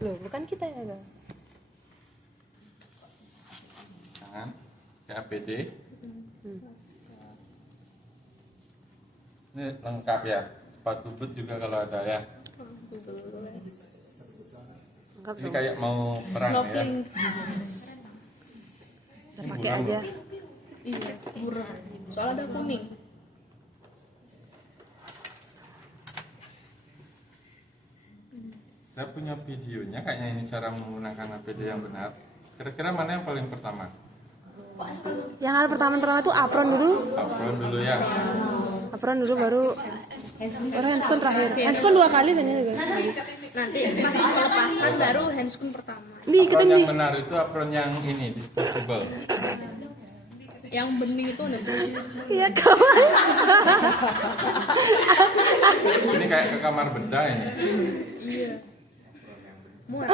Loh, bukan kita ya, Bang. Tangan, pakai APD. Ini lengkap ya, sepatu boot juga kalau ada ya. Lengkap Ini dong. kayak mau perang ya. Snorkeling. Kita pakai aja. Iya, murah. Soalnya ada kuning. Saya punya videonya, kayaknya ini cara menggunakan APD yang benar. Kira-kira mana yang paling pertama? Yang hal pertama-tama itu apron dulu. Apron dulu ya. Apron dulu baru handscoon terakhir. Handscoon 2 kali kayaknya guys. Nanti pas pelepasan baru handscoon pertama. Di Apron iketin di. yang benar itu apron yang ini, disposable. Yang bening itu udah sih. Iya kawan. Ini kayak ke kamar bedah ini. Iya. Muat.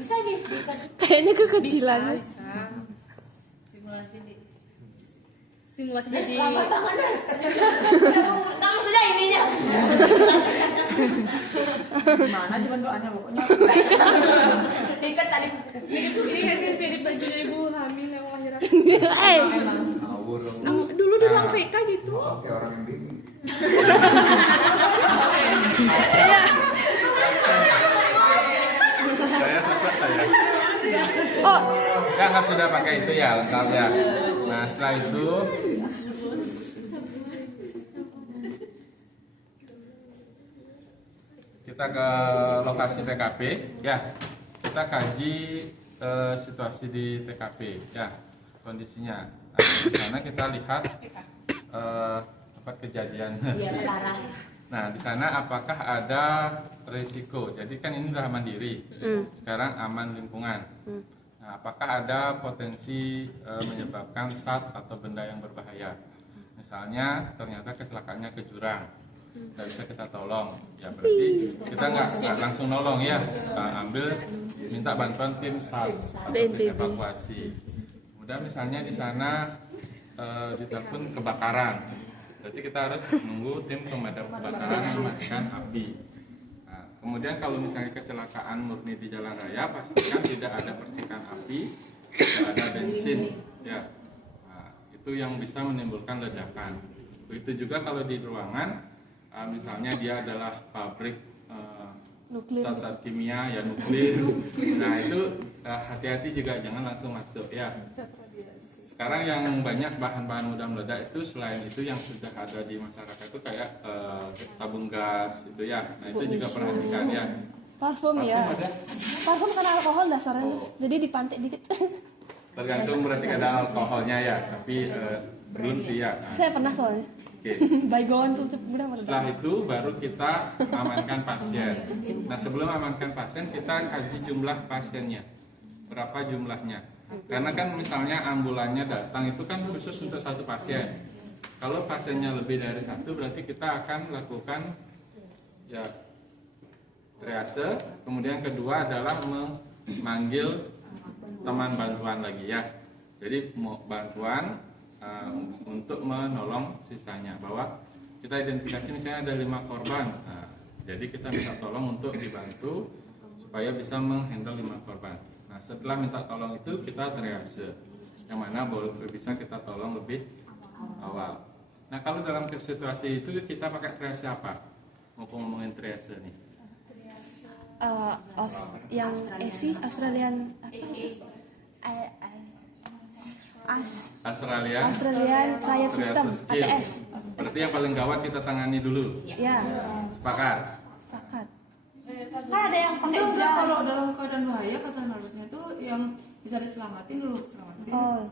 Bisa nih diikat. Kayaknya kekecilan. Bisa. Simulasi nih. Simulasi jadi Kamu sudah ininya. Mana cuma doanya pokoknya. Diikat tali. ini kayak mirip bajunya ibu hamil yang lahiran. Emang. Dulu di ruang VK gitu. Oke, orang yang bingung. Saya susah saya. Oh, Ya nggak sudah pakai itu ya, lengkap ya. Nah setelah itu kita ke lokasi TKP ya. Kita kaji situasi di TKP ya, kondisinya. Nah, di sana kita lihat tempat kejadian. Iya, parah. Nah, di sana apakah ada risiko? Jadi kan ini udah mandiri. Sekarang aman lingkungan. Nah, apakah ada potensi menyebabkan zat atau benda yang berbahaya? Misalnya ternyata kecelakaannya ke jurang, nggak bisa kita tolong. Ya berarti kita nggak langsung nolong ya. Ambil minta bantuan tim SAR atau tim BNPB. evakuasi. Kemudian misalnya di sana ditelepon kebakaran. Berarti kita harus menunggu tim pemadam kebakaran mematikan api. Nah, kemudian kalau misalnya kecelakaan murni di jalan raya, pastikan tidak ada percikan api, tidak ada bensin, ya. Nah, itu yang bisa menimbulkan ledakan. Begitu juga kalau di ruangan, misalnya dia adalah pabrik zat-zat kimia, ya nuklir. Nah itu hati-hati juga, jangan langsung masuk ya. Sekarang yang banyak bahan-bahan mudah meledak itu selain itu yang sudah ada di masyarakat itu kayak tabung gas itu ya. Nah itu juga perhatikan ya. parfum ya. ada? Parfum karena alkohol dasarnya. Jadi dipantik dikit. Tergantung berarti ada alkoholnya ya, tapi belum sih ya. Saya pernah soalnya. Oke. Baygon tuh mudah Setelah meledak. itu baru kita amankan pasien. Nah sebelum amankan pasien kita kaji jumlah pasiennya, berapa jumlahnya. Karena kan misalnya ambulannya datang itu kan khusus untuk satu pasien. Kalau pasiennya lebih dari satu berarti kita akan melakukan ya triase. Kemudian kedua adalah memanggil teman bantuan lagi ya. Jadi mau bantuan untuk menolong sisanya, bahwa kita identifikasi misalnya ada 5 korban. Nah, jadi kita minta tolong untuk dibantu supaya bisa menghandle 5 korban. Nah, setelah minta tolong itu kita triase, yang mana bisa kita tolong lebih awal. Nah, kalau dalam situasi itu kita pakai triase apa? Mau ngomongin triase nih. Yang ASI Australian apa itu? Australian Triage System ATS. Berarti yang paling gawat kita tangani dulu. Ya, Sepakat? sepakat. Kan ada yang pakai Enggak, jam. kalau dalam keadaan bahaya kata nurse-nya tuh yang bisa diselamatin dulu, selamatin. Oh,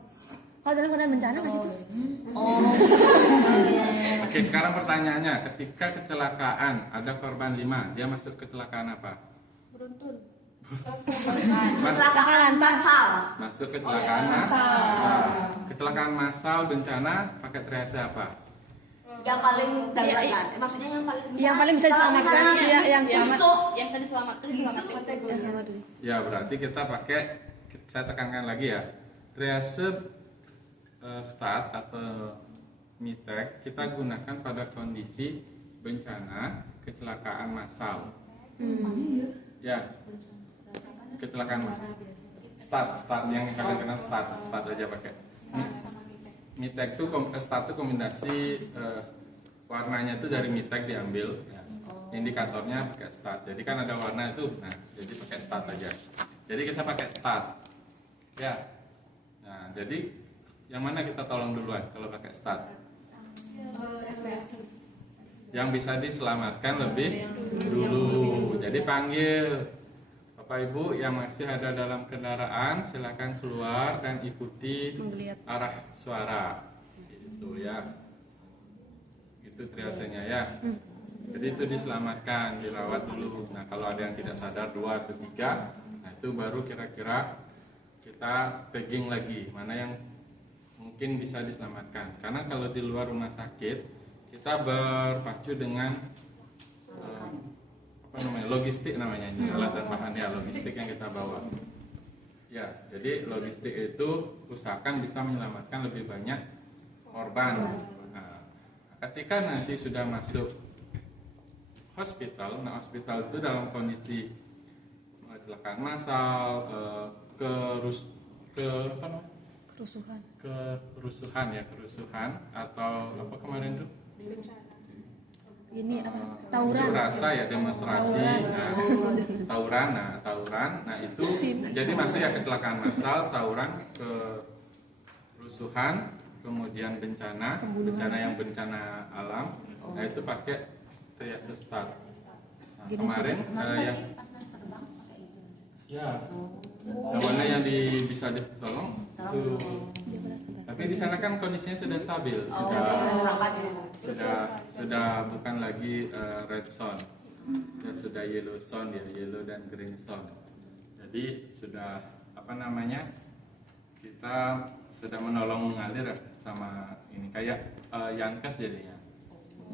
kalau dalam keadaan bencana nggak sih tuh? Oke, sekarang pertanyaannya, ketika kecelakaan ada korban 5, dia masuk kecelakaan apa? Kecelakaan massal. Masuk kecelakaan massal. Kecelakaan massal bencana pakai triase apa? Yang paling darurat kan? Maksudnya yang paling bisa diselamatkan, misalnya yang selamat. Yang bisa diselamatkan diselamatin. Yang selamat dulu. Ya, berarti kita pakai, saya tekankan lagi ya, triase start atau MITEK kita gunakan pada kondisi bencana kecelakaan massal. Ya. kecelakaan mas. Start yang kadang-kadang start aja pakai. Mitek tuh start tuh kombinasi warnanya itu dari mitek diambil, ya. Indikatornya pakai start. Jadi kan ada warna itu, nah jadi pakai start aja. Jadi kita pakai start, ya. Nah jadi yang mana kita tolong duluan kalau pakai start? Yang bisa diselamatkan lebih dulu. Jadi panggil Bapak Ibu yang masih ada dalam kendaraan, silakan keluar dan ikuti arah suara. Itu ya. Itu triasenya ya. Jadi itu diselamatkan, dirawat dulu. Nah kalau ada yang tidak sadar 2 atau 3, nah itu baru kira-kira kita tagging lagi mana yang mungkin bisa diselamatkan. Karena kalau di luar rumah sakit kita berpacu dengan logistik namanya, alat dan bahan ya, logistik yang kita bawa. Ya, jadi logistik itu usahakan bisa menyelamatkan lebih banyak korban. Nah, ketika nanti sudah masuk hospital, nah hospital itu dalam kondisi kecelakaan massal, kerusuhan atau apa kemarin tuh? Ini apa? Unjuk rasa ya, demonstrasi, tawuran, nah itu jadi masih ya kecelakaan massal, tawuran, kerusuhan, kemudian bencana yang bencana alam, nah itu pakai triase start. Nah, kemarin yang ya, mana yang bisa ditolong tuh. Tapi di sana kan kondisinya sudah stabil, sudah bukan lagi red zone, sudah yellow zone ya, yellow dan green zone. Jadi sudah kita sudah menolong mengalir sama ini kayak Yankes jadinya,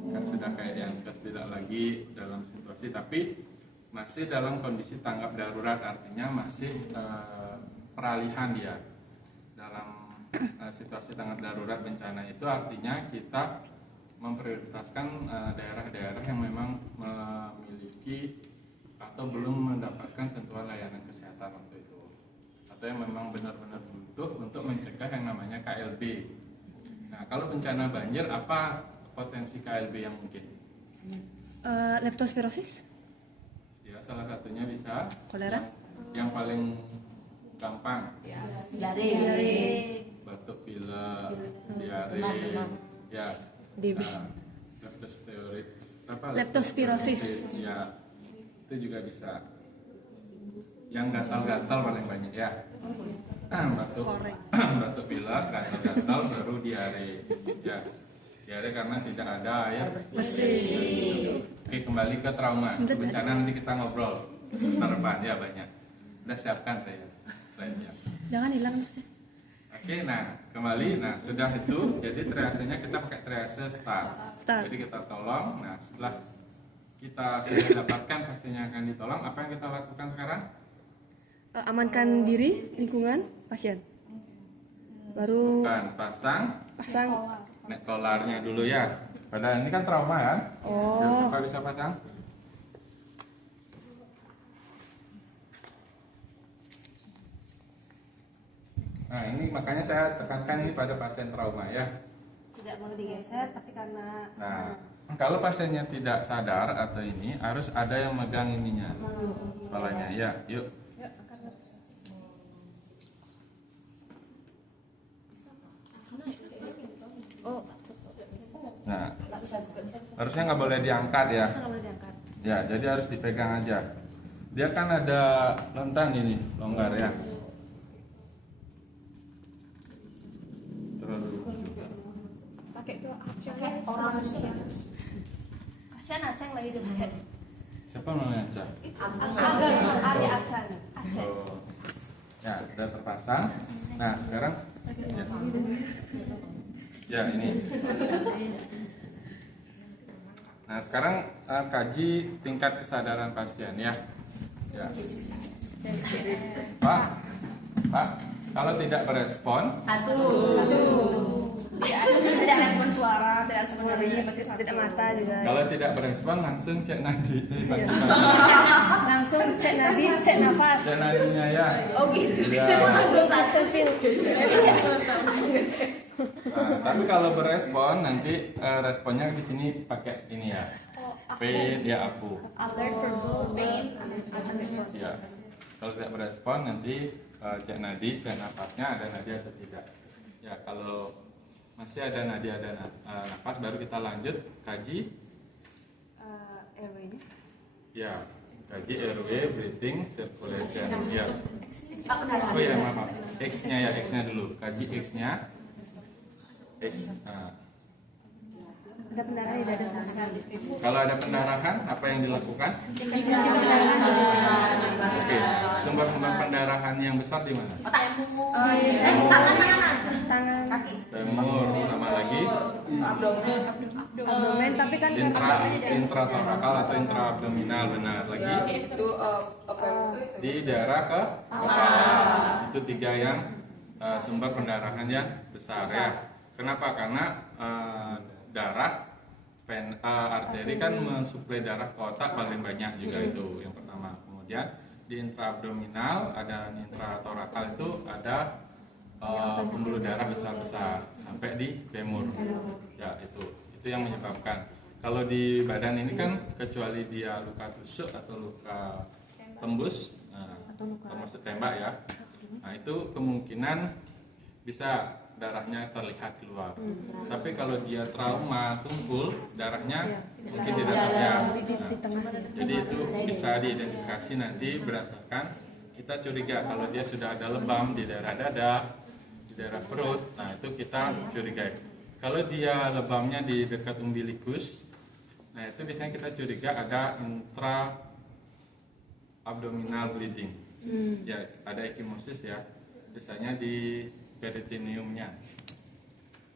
kan sudah kayak Yankes, tidak lagi dalam situasi tapi masih dalam kondisi tanggap darurat, artinya masih peralihan ya dalam situasi tanggap darurat bencana itu, artinya kita memprioritaskan daerah-daerah yang memang memiliki atau belum mendapatkan sentuhan layanan kesehatan waktu itu, atau yang memang benar-benar butuh untuk mencegah yang namanya KLB. Nah kalau bencana banjir, apa potensi KLB yang mungkin? Leptospirosis? Ya salah satunya bisa. Kolera? Yang paling gampang. Diare. Batuk pilek, diare, ya, leptospirosis, ya, itu juga bisa. Yang gatal-gatal paling banyak ya, batuk pilek, gatal-gatal, baru diare, ya, diare karena tidak ada air bersih. Oke, kembali ke trauma, bencana nanti kita ngobrol harapan ya banyak. Udah siapkan saya slide-nya. Jangan hilang mas. Oke, nah kembali, nah sudah itu, jadi triasenya kita pakai triase start. Jadi kita tolong, nah setelah kita sudah dapatkan pasiennya akan ditolong, apa yang kita lakukan sekarang? Amankan diri, lingkungan, pasien. Baru pasang neck collarnya dulu ya. Padahal ini kan trauma ya. Siapa bisa pasang? Nah ini makanya saya tekankan ini pada pasien trauma ya. tidak mau digeser, tapi karena Nah kalau pasiennya tidak sadar atau ini harus ada yang megang ininya, kepalanya ya. Yuk. Nah harusnya nggak boleh diangkat ya. Ya jadi harus dipegang aja. Dia kan ada lontang ini, longgar ya. Orang kasihan Aceng lagi di bawah. Siapa namanya Aca? Ari Aceng. Oh. Ya sudah terpasang. Nah sekarang ya ini. Nah sekarang kaji tingkat kesadaran pasien ya. Ya. Pak, kalau tidak berespon, satu. Tidak respon suara, tidak respon nyeri, berarti satu. Tidak mata juga. kalau tidak berespon langsung cek nadi. Langsung cek nadi, cek nafas. cek nadinya ya. Oh gitu. Ya. Nah, tapi kalau berespon nanti responnya di sini pakai ini ya. Pain ya apu. Alert for blow, pain. Ya. Kalau tidak berespon nanti cek nadi, cek nafasnya ada nadi atau tidak. Ya kalau masih ada nadi ada nafas baru kita lanjut kaji. RW-nya. Ya kaji RW, breathing, circulation. Ya. Pendarahan. Oh ya maaf. X-nya ya X-nya dulu. Kaji X-nya. X. Nah. Ada pendarahan di dada sama sekali. Kalau ada pendarahan, apa yang dilakukan? Oke, sumber-sumber pendarahan yang besar di mana? Otak. Tangan. Tangan, Kaki. Femur, sama lagi abdomen, tapi kan intratorakal atau intraabdominal, benar lagi Itu apa itu? di daerah ke kepala. Itu tiga yang sumber pendarahan yang besar ya. Kenapa? Karena darah arteri kan mensuplai darah ke otak paling banyak juga itu yang pertama. Kemudian di intraabdominal ada intratorakal itu ada pembuluh darah besar-besar sampai di femur. Ya itu yang menyebabkan. Kalau di badan ini kan kecuali dia luka tusuk atau luka tembus, termasuk tembak ya. Nah itu kemungkinan bisa darahnya terlihat keluar. Tapi kalau dia trauma tumpul, darahnya mungkin tidak terlihat. Nah, jadi itu bisa diidentifikasi nanti berdasarkan kita curiga kalau dia sudah ada lebam di daerah dada, di daerah perut. Nah itu kita curigai. Kalau dia lebamnya di dekat umbilikus, nah itu biasanya kita curiga ada intra abdominal bleeding. Ya ada ekimosis ya. Biasanya di peritoneumnya,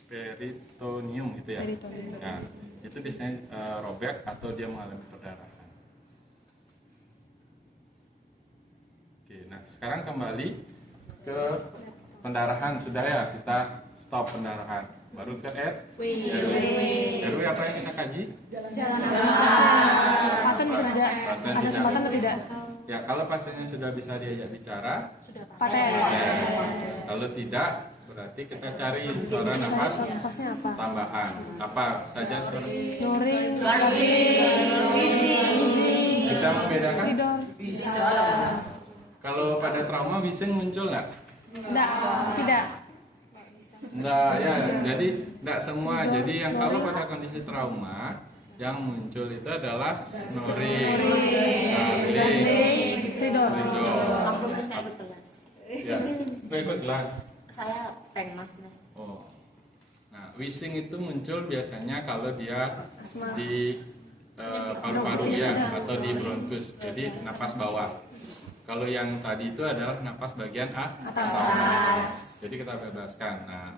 peritoneum gitu ya. Nah, itu biasanya robek atau dia mengalami perdarahan. Oke, nah sekarang kembali ke pendarahan sudah ya, kita stop pendarahan. Baru ke RW apa yang kita kaji? Paten tidak. Ada sumbatan atau tidak? Ya kalau pasiennya sudah bisa diajak bicara, Paten. kalau tidak berarti kita cari suara nafas Nafasnya apa? tambahan. Apa saja suara? Noring, Bisa membedakan? tidor. Kalau pada trauma bising muncul nggak? Tidak. Enggak ya, jadi enggak semua. Jadi yang kalau pada kondisi trauma yang muncul itu adalah snoring, Tidur. Aku terus nggak ikut kelas. Ya, itu ikut kelas. Saya peng mas. Oh, nah wheezing itu muncul biasanya kalau dia di paru-paru ya atau di bronkus, jadi napas bawah. Kalau yang tadi itu adalah napas bagian atas. Jadi kita bebaskan. Nah,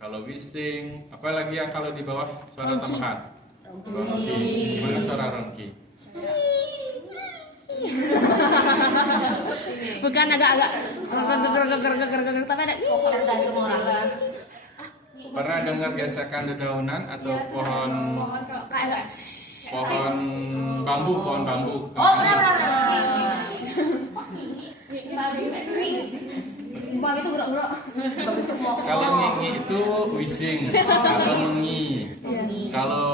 kalau wheezing, apalagi yang kalau di bawah suara tambahan. Ronki. Gimana suara ronki? Bukan agak-agak tapi ada Tergantung orang. Pernah dengar gesekan dedaunan atau pohon bambu? Oh benar. Bang itu gerak-gerak. Kalau ngingi itu wishing, kalau mengi. Kalau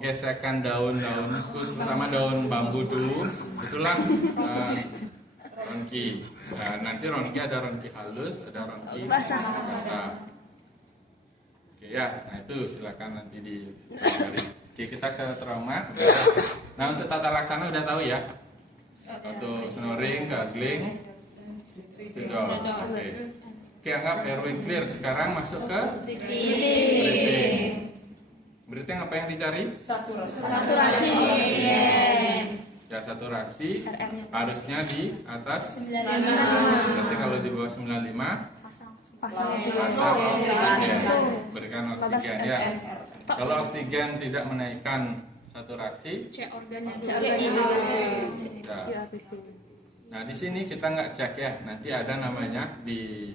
gesekan daun-daun itu terutama daun bambu dulu, itulah ronki. Nah, nanti ronki ada ronki halus, ada ronki basah. Oke ya, nah itu silakan nanti dipelajari. Oke, kita ke trauma. Nah untuk tata laksana udah tahu ya. Untuk snoring, gargling, tidur. Oke, anggap airway clear. Sekarang masuk ke breathing. Breathing apa yang dicari? saturasi. Ya saturasi harusnya di atas 95. Berarti kalau di bawah 95 Pasang pasang oksigen. Berikan oksigen ya. Kalau oksigen tidak menaikkan saturasi, Cek organnya ya. Nah di sini kita nggak cek ya. Nanti ada namanya di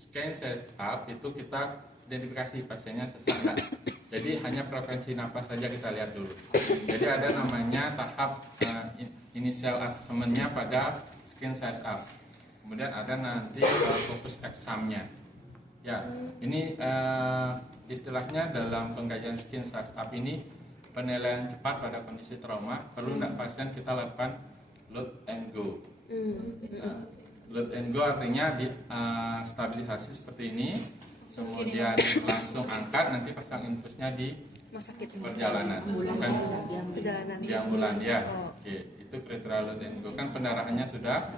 scan chest up itu kita identifikasi pasiennya sesak enggak. Jadi hanya frekuensi napas saja kita lihat dulu. Jadi ada namanya tahap initial assessment-nya pada skin size up. Kemudian ada nanti fokus examnya. Ya, ini istilahnya dalam pengkajian skin size up ini penilaian cepat pada kondisi trauma. Perlu tidak pasien kita lakukan load and go. Nah, load and go artinya di stabilisasi seperti ini, kemudian langsung angkat, nanti pasang infusnya di perjalanan, bukan di ambulan ya. Oke, itu kriteria load and go, kan pendarahannya sudah.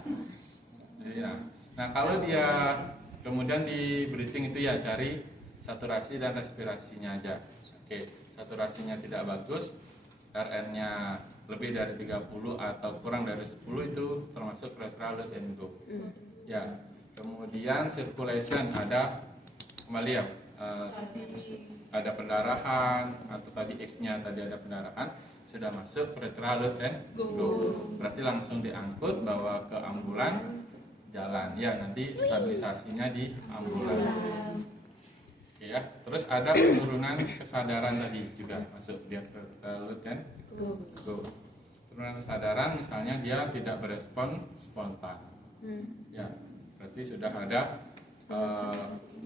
Ya. Nah, kalau dia kemudian di breathing itu ya cari saturasi dan respirasinya aja. Oke, saturasinya tidak bagus, RN-nya lebih dari 30 atau kurang dari 10 itu termasuk kriteria load and go. Ya. Kemudian circulation ada kembali ya, ada pendarahan atau tadi X-nya tadi ada pendarahan, sudah masuk kriteria load and go. Berarti langsung diangkut bawa ke ambulan, jalan ya, nanti stabilisasinya di ambulan. Oke ya, terus ada penurunan kesadaran tadi juga masuk dia kriteria load and go. Penurunan kesadaran misalnya dia tidak berespon spontan. Ya, berarti sudah ada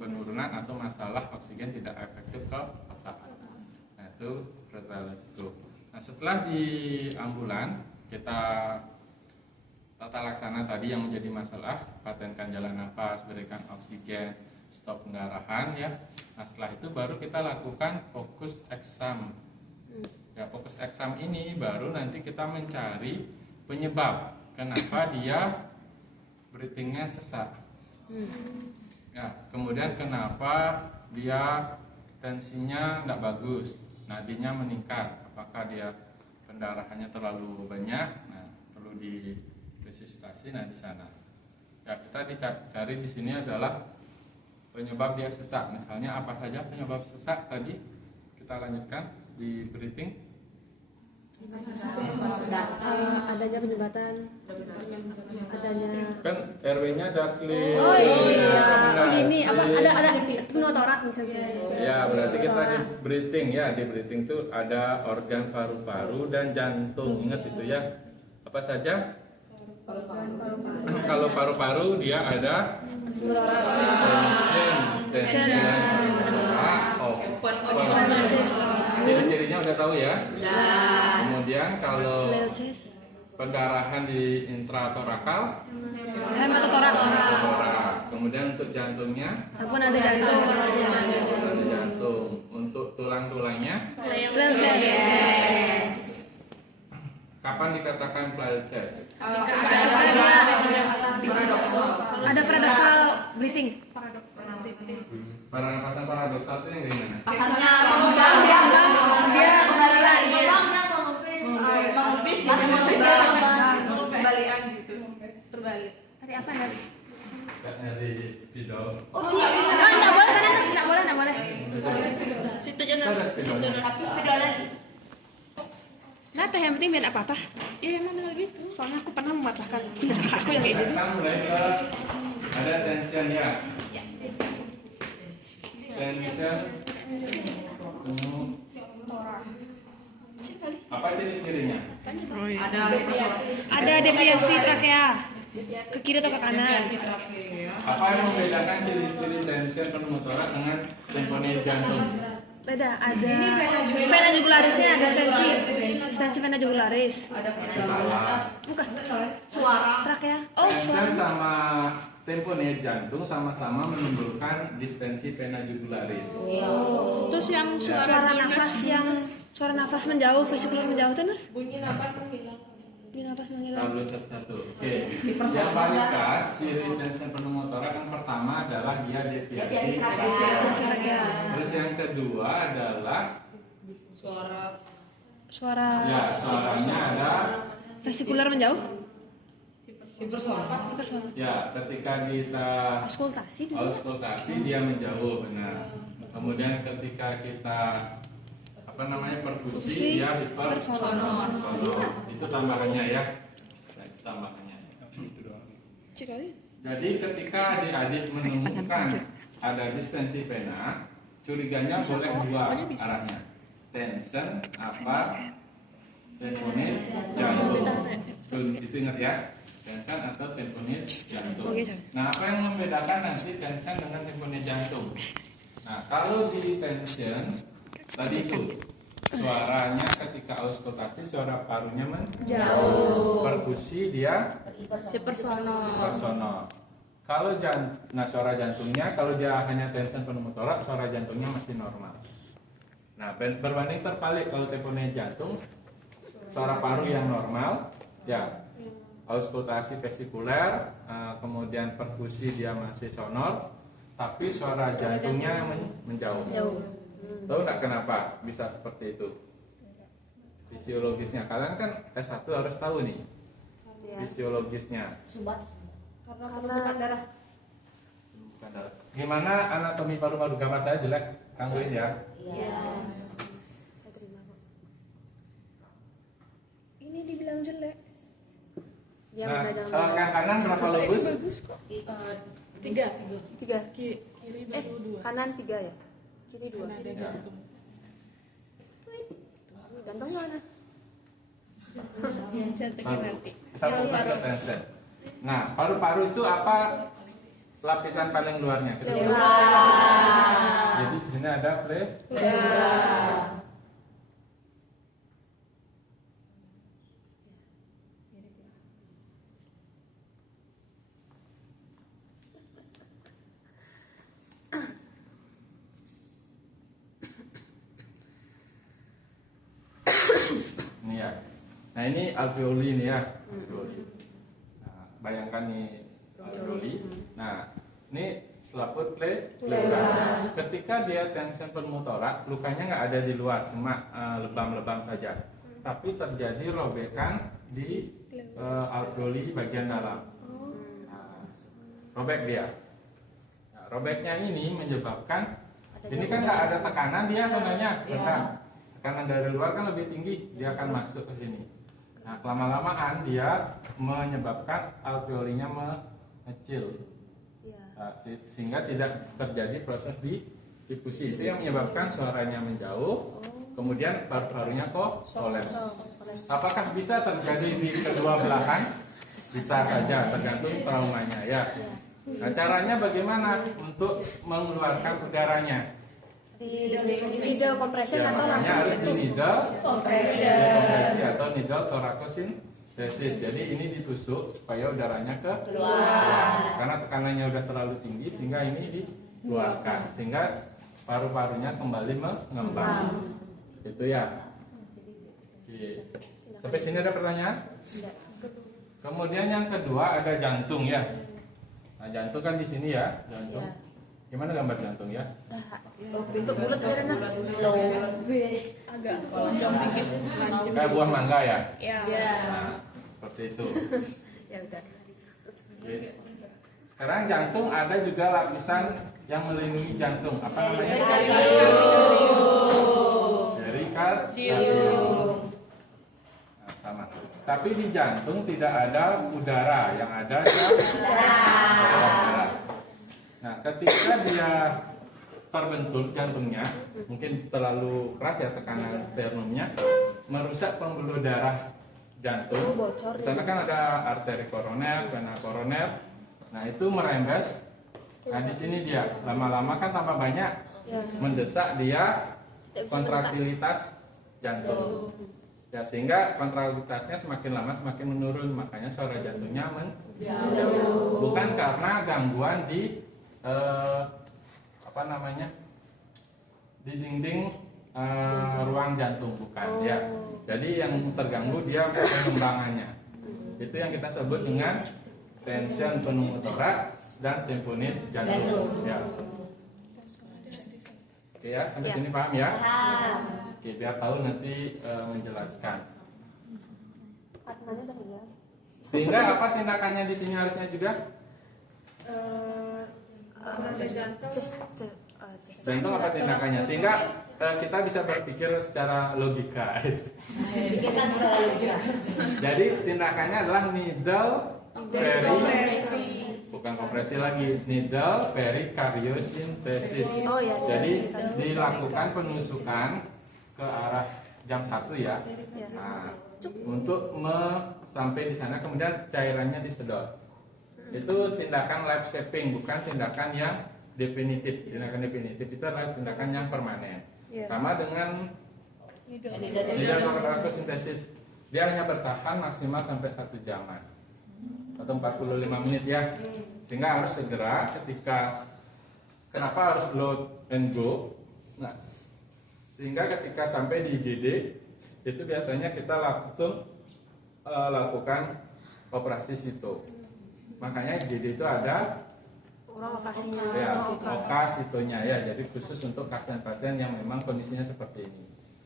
penurunan atau masalah oksigen tidak efektif ke otak. Nah, itu kriteria load go. Nah, setelah di ambulan kita tata laksana tadi yang menjadi masalah, patenkan jalan nafas, berikan oksigen, stop pendarahan ya. Nah, setelah itu baru kita lakukan fokus exam. Ya, fokus exam ini baru nanti kita mencari penyebab kenapa dia breathingnya sesak. Ya, kemudian kenapa dia tensinya tidak bagus, nadinya meningkat, apakah dia pendarahannya terlalu banyak, nah perlu di resusitasi. Nah di sana, ya kita dicari di sini adalah penyebab dia sesak. Misalnya apa saja penyebab sesak tadi kita lanjutkan di breathing. Adanya penyumbatan, adanya Kan RW-nya ada clear. oh iya, oh gini apa ada pneumotorak misalnya. Ya, berarti kita di breathing ya, di breathing itu ada organ paru-paru dan jantung. Ingat itu ya. Apa saja? Kalau paru-paru dia ada tension, ciri-cirinya udah tahu ya. Kemudian kalau pendarahan di intratorakal, Hematotoraks. kemudian untuk jantungnya, Apun ada jantung. ada jantung. Untuk tulang-tulangnya, Flail chest. kapan dikatakan pleural chest? Ada paradoxal breathing. Pernapasan paradoksal itu yang gimana? Pakasnya Dia mengepis dia kembalian gitu, terbalik. Tadi apa ya? Dari spidol. Oh nggak bisa. Enggak boleh sana, enggak boleh. Situ aja sepedanya. Nah, teh yang penting biar apa patah. Iya emang benar bis. Soalnya aku pernah mematahkan pendarahan aku yang kayak gitu. Sekarang mulai ke ada tension ya. Tension. Apa ciri-cirinya? Ada deviasi trakea ke kiri atau ke kanan. Apa yang membedakan ciri-ciri tension pneumotorak dengan temponet jantung? Beda, ada vena jugularisnya, ada stensi vena jugularis. Salah. Bukan. Suara. Trakea. Oh, Tension suara. sama temponet jantung sama-sama menimbulkan distensi vena jugularis. Terus yang suara nafas menjauh, vesikulum menjauh tuh, Nurs? Bunyi napas menghilang. Bunyi nafas menghilang. Lalu satu. Oke. Yang paling khas ciri tension pneumotorak yang pertama adalah dia deviasi. Deviasi trakea. Terus yang kedua adalah Suara ya suaranya ada vesikular menjauh. Hipersonik. ya ketika kita Auskultasi dulu. auskultasi dia menjauh benar. Kemudian ketika kita perkusi Perkusi, dia hipersonor. Itu tambahannya ya. Nah, itu tambahannya. Cek kali. Jadi ketika adik-adik menemukan ada distensi vena, curiganya boleh dua arahnya. Tension apa? Temponet jantung. Itu ingat ya. tension atau temponit jantung. Oke, Chan. Nah, apa yang membedakan nanti tension dengan temponit jantung? Nah, kalau di tension tadi itu suaranya ketika auskultasi suara parunya menjauh, perkusi dia hipersonal. Kalau suara jantungnya kalau dia hanya tension pneumotorak, suara jantungnya masih normal. Nah, berbanding terbalik kalau temponit jantung, suara paru yang normal, ya auskultasi vesikuler, kemudian perkusi dia masih sonor, tapi suara jantungnya menjauh. Tahu nggak kenapa bisa seperti itu? Fisiologisnya, kalian kan S1 harus tahu nih fisiologisnya. Karena darah. Bukan darah. Gimana anatomi paru-paru? Gambar saya jelek, gangguin ya. Iya. Ini dibilang jelek. Dia Nah, memegang kalau yang kanan berapa lobus? Tiga. tiga. Kiri baru dua. Kanan 3 ya. Kiri 2. Karena ada jantung. Jantung mana? Jantungnya nanti. Kita fokus ke tension. Nah, paru-paru itu apa lapisan paling luarnya? Jadi di sini ada ini ya. Nah, ini alveoli nih ya. Alveoli. Nah, bayangkan nih alveoli. Nah, ini selaput pleura. Ketika dia tension pneumotorak, lukanya nggak ada di luar, cuma lebam-lebam saja. Tapi terjadi robekan di alveoli bagian dalam. Nah, robek dia. Nah, robeknya ini menyebabkan ini kan nggak ada tekanan dia sebenarnya, benar. Tekanan dari luar kan lebih tinggi, dia akan masuk ke sini. Nah, lama-lamaan dia menyebabkan alveolinya mengecil. Nah, sehingga tidak terjadi proses difusi. Itu yang menyebabkan suaranya menjauh, kemudian paru-parunya kolaps. Apakah bisa terjadi di kedua belahan? Bisa saja, tergantung traumanya ya. Nah, caranya bagaimana untuk mengeluarkan udaranya? Di needle compression Ya, atau makanya langsung harus di tutup? needle kompresi atau needle thoracosinthesis. Jadi ini ditusuk supaya udaranya keluar. Karena tekanannya udah terlalu tinggi sehingga ini dikeluarkan, sehingga paru-parunya kembali mengembang. Itu ya. Oke. Sampai sini ada pertanyaan? Kemudian yang kedua ada jantung ya. Nah, jantung kan di sini ya, jantung. Gimana gambar jantung ya? Bentuk bulat ada nas. Agak lonjong dikit, lancip. Kayak buah mangga ya. Ya. Nah, seperti itu. Ya udah. Oke. Sekarang jantung ada juga lapisan yang melindungi jantung. Apa namanya? Perikardium. Nah, sama. Tapi di jantung tidak ada udara, yang ada udara. Nah, ketika dia terbentur jantungnya, mungkin terlalu keras ya tekanan sternumnya, merusak pembuluh darah jantung. Bocor. Di sana kan ada arteri koroner, vena koroner. Nah, itu merembes. Nah, di sini dia lama-lama kan tambah banyak mendesak dia kontraktilitas jantung. Ya, sehingga kontraktilitasnya semakin lama semakin menurun, makanya suara jantungnya menjauh. Bukan karena gangguan di di dinding ruang jantung, bukan ya. Jadi yang terganggu dia pengembangannya. Itu yang kita sebut dengan tension pneumotorak dan temponit jantung. Ya. Oke ya, sampai sini paham ya? Oke, biar tahu nanti menjelaskan. Atmanya udah hilang. Sehingga apa tindakannya di sini harusnya juga? Jantung apa tindakannya? Sehingga kita bisa berpikir secara logika. Jadi tindakannya adalah needle bukan kompresi lagi, needle perikardiosintesis. Oh ya. Jadi dilakukan penusukan ke arah jam 1 ya. Nah, untuk sampai di sana kemudian cairannya disedot. Itu tindakan life saving, bukan tindakan yang definitif. Tindakan definitif itu adalah tindakan yang permanen. Sama dengan needle sintesis, dia hanya bertahan maksimal sampai 1 jaman atau 45 menit ya. Sehingga harus segera ketika, kenapa harus load and go? Nah, sehingga ketika sampai di IGD itu biasanya kita langsung lakukan operasi situ. Makanya IGD itu ada Orang operasinya. ya, okas itunya ya. Jadi khusus untuk pasien-pasien yang memang kondisinya seperti ini,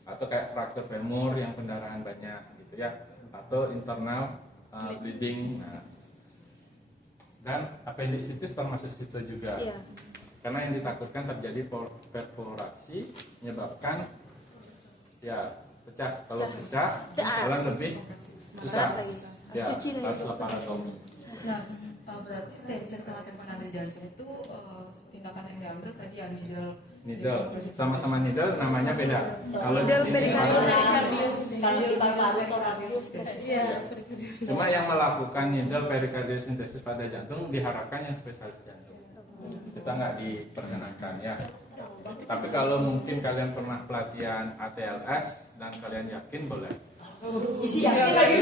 atau kayak fraktur femur yang pendarahan banyak gitu ya, atau internal bleeding. Nah, dan appendicitis termasuk situ juga. Iya. Karena yang ditakutkan terjadi perforasi menyebabkan ya pecah. Kalau pecah, jalan lebih susah. Ya, harus laparotomi. Nah, berarti dari setelah pada jantung itu tindakan yang diambil tadi yang Needle, sama-sama needle namanya beda. Kalau di sini Kalau di paru-paru atau radius. cuma yang melakukan needle pericardial synthesis pada jantung diharapkan yang spesialis jantung. Kita nggak diperkenankan ya. Tapi kalau mungkin kalian pernah pelatihan ATLS dan kalian yakin boleh. Isi yakin lagi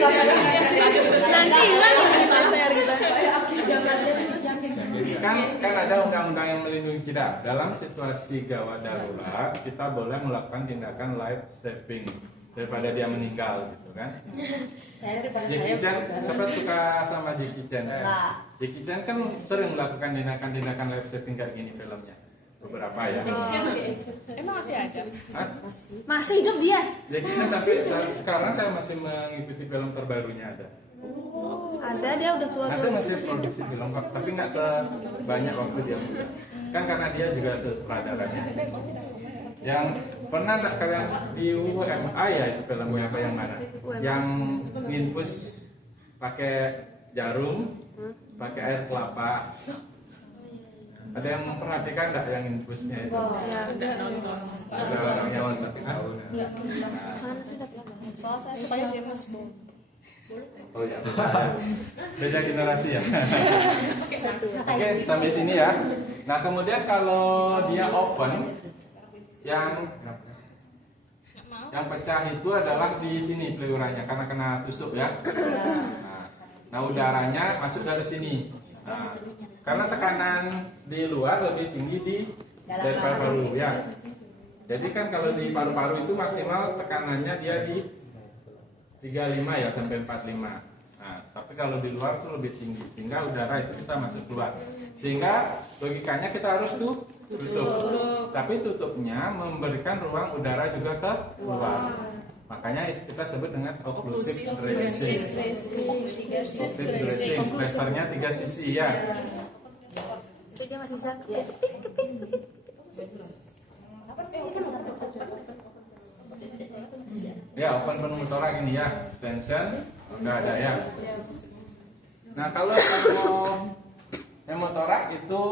Nanti hilang ini materi kita. Kan ada undang-undang yang melindungi kita. Dalam situasi gawat darurat kita boleh melakukan tindakan life saving daripada dia meninggal gitu kan. Saya daripada Jackie Chan, saya siapa suka sama Jackie Chan? Suka. Jackie Chan kan sering melakukan tindakan-tindakan life saving kayak gini filmnya. Beberapa ya. Emang masih ada? Hah? Masih hidup dia. Jackie Chan sampai sekarang saya masih mengikuti film terbarunya ada. Ada, dia udah tua. Masih produksi film kok, tapi nggak sebanyak waktu dia muda. Kan karena dia juga sutradaranya. Yang pernah nggak kalian di UMA ya itu filmnya apa yang mana? Yang nginfus pakai jarum, pakai air kelapa. Ada yang memperhatikan nggak yang infusnya itu? Ya. Ada orangnya nonton. Hah? Sana sudah lama. Soal saya supaya James Bond. Oh ya, beda generasi ya. Oke, sampai sini ya. Nah kemudian kalau dia open, yang pecah itu adalah di sini pleurannya karena kena tusuk ya. Nah udaranya masuk dari sini. Nah, karena tekanan di luar lebih tinggi dari paru-paru ya. Jadi kan kalau di paru-paru itu maksimal tekanannya dia di 35 ya sampai 45. Nah, tapi kalau di luar itu lebih tinggi sehingga udara itu bisa masuk keluar. Sehingga logikanya kita harus tutup. Tapi tutupnya memberikan ruang udara juga ke luar. Makanya kita sebut dengan occlusive dressing. Occlusive dressing. Lesternya 3 sisi ya. Itu dia masih bisa. Ya, open pneumotorak ini ya. Tension udah ada ya. Nah, kalau pneumotorak itu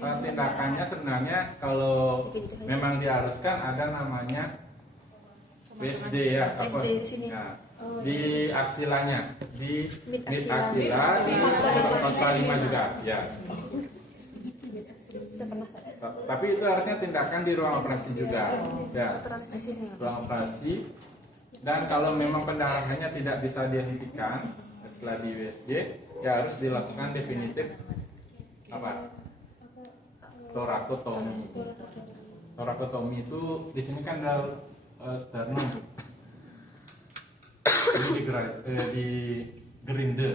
tindakannya sebenarnya kalau memang diharuskan ada namanya BSD ya, apa? BSD sini. Nah, di aksilanya, di Mid mid aksila. aksila, di pangkal 5 juga, ya. Tapi itu harusnya tindakan di ruang operasi juga, ya. Ruang operasi. Dan kalau memang pendarahannya tidak bisa dihentikan setelah di USG, ya harus dilakukan definitif apa? Torakotomi. Torakotomi itu di sini kan ada sternum. Ini di gerinde.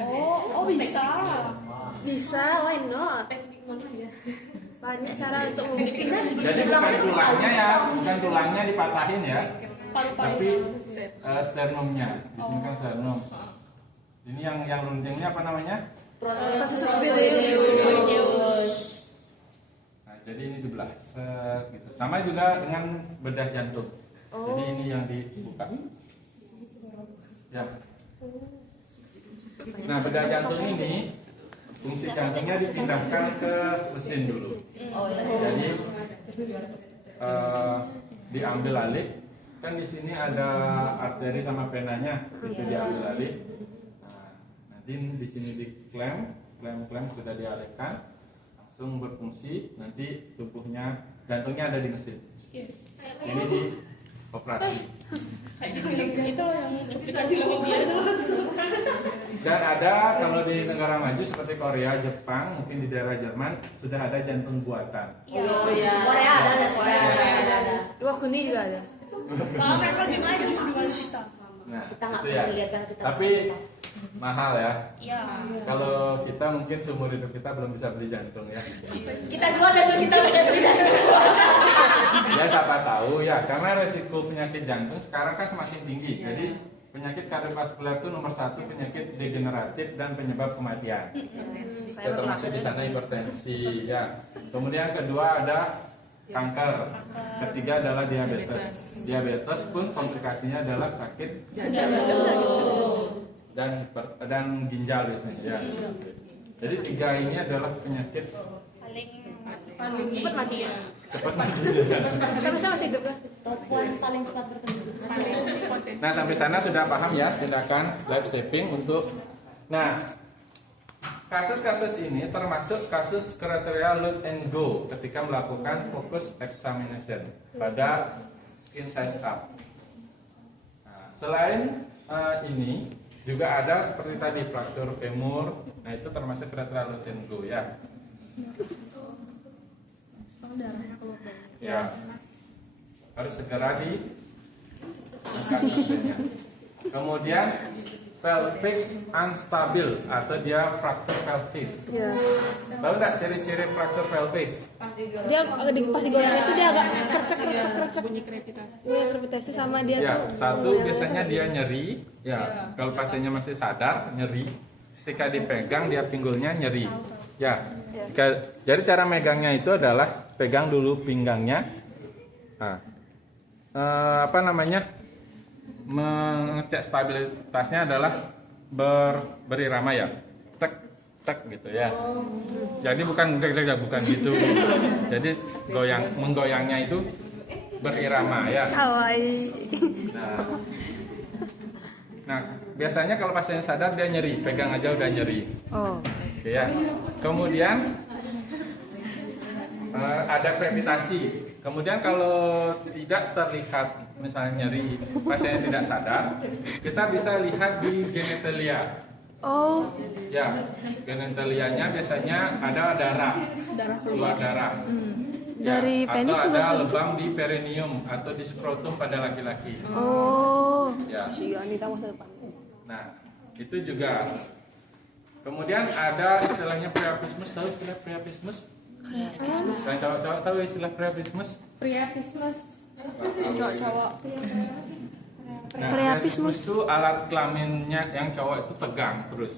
Oh bisa. Bisa, why not? Banyak cara untuk membuktikan. Jadi bukan tulangnya ya, bukan tulangnya dipatahin ya, tapi sternumnya. Di sini kan sternum. Ini yang runcingnya apa namanya? Proses spesius. Nah, jadi ini dibelah, gitu. Sama juga dengan bedah jantung. Jadi ini yang dibuka. Ya. Nah, bedah jantung ini fungsi jantungnya dipindahkan ke mesin dulu. Oh iya. Jadi diambil alih. Kan di sini ada arteri sama venanya, itu diambil alih. Nah, nanti di sini diklem, klem sudah dialihkan, langsung berfungsi. Nanti tubuhnya, jantungnya ada di mesin. Ini di operasi. Kayak di film itu loh yang cuplikan film India itu loh. Dan ada kalau di negara maju seperti Korea, Jepang, mungkin di daerah Jerman sudah ada jantung buatan. Korea ada. Wah, kuning juga ada. Soalnya mereka lebih maju di wanita. Nah, Kita nggak itu ya. perlu lihat karena kita Tapi mahal ya. Iya. Kalau kita mungkin seumur hidup kita belum bisa beli jantung ya. kita jual dan kita bisa beli jantung. Ya siapa tahu ya, karena resiko penyakit jantung sekarang kan semakin tinggi. Jadi penyakit kardiovaskular itu nomor 1 penyakit degeneratif dan penyebab kematian. Ya, termasuk di sana hipertensi ya. Kemudian kedua ada kanker. Ketiga adalah diabetes. Diabetes pun komplikasinya adalah sakit dan ginjal biasanya ya. Jadi 3 ini adalah penyakit Paling cepat mati ya. cepat mati. Sama-sama masih hidup kan? Topuan paling cepat bertemu. Nah, sampai sana sudah paham ya tindakan life saving untuk. Nah, kasus-kasus ini termasuk kasus kriteria load and go ketika melakukan focus examination pada skin size up. Nah, selain ini juga ada seperti tadi fraktur femur. Nah, itu termasuk kriteria load and go ya. Ya, harus segera diangkat pasiennya. Kemudian pelvis unstable atau dia fraktur pelvis. Iya. Tahu nggak ciri-ciri fraktur pelvis? Dia pas digoyang itu dia agak kercek. Bunyi krepitasi. Bunyi krepitasi sama dia Ya, tuh. satu biasanya dia nyeri. Ya, kalau pasiennya masih sadar nyeri. Ketika dipegang dia pinggulnya nyeri. Ya, jadi cara megangnya itu adalah pegang dulu pinggangnya. Nah, mengecek stabilitasnya adalah berirama ya, tek gitu ya. Jadi bukan bukan gitu. Jadi menggoyangnya itu berirama ya. Nah, biasanya kalau pasiennya sadar dia nyeri, pegang aja udah nyeri. Oh. Oke ya. Kemudian ada krepitasi. Kemudian kalau tidak terlihat misalnya nyeri, pasiennya tidak sadar, kita bisa lihat di genitalia. Oh. Ya, genitalianya biasanya ada darah keluar darah. Ya, Dari penis atau juga ada bisa gitu? lebam di perineum atau di skrotum pada laki-laki. Oh. Ya. Anita masa depan. Nah, itu juga. Kemudian ada istilahnya priapismus. Tahu istilah priapismus? Dan cowok-cowok tahu istilah priapismus? Priapismus. Cowok-cowok. Nah, Priapismus itu alat kelaminnya yang cowok itu tegang terus.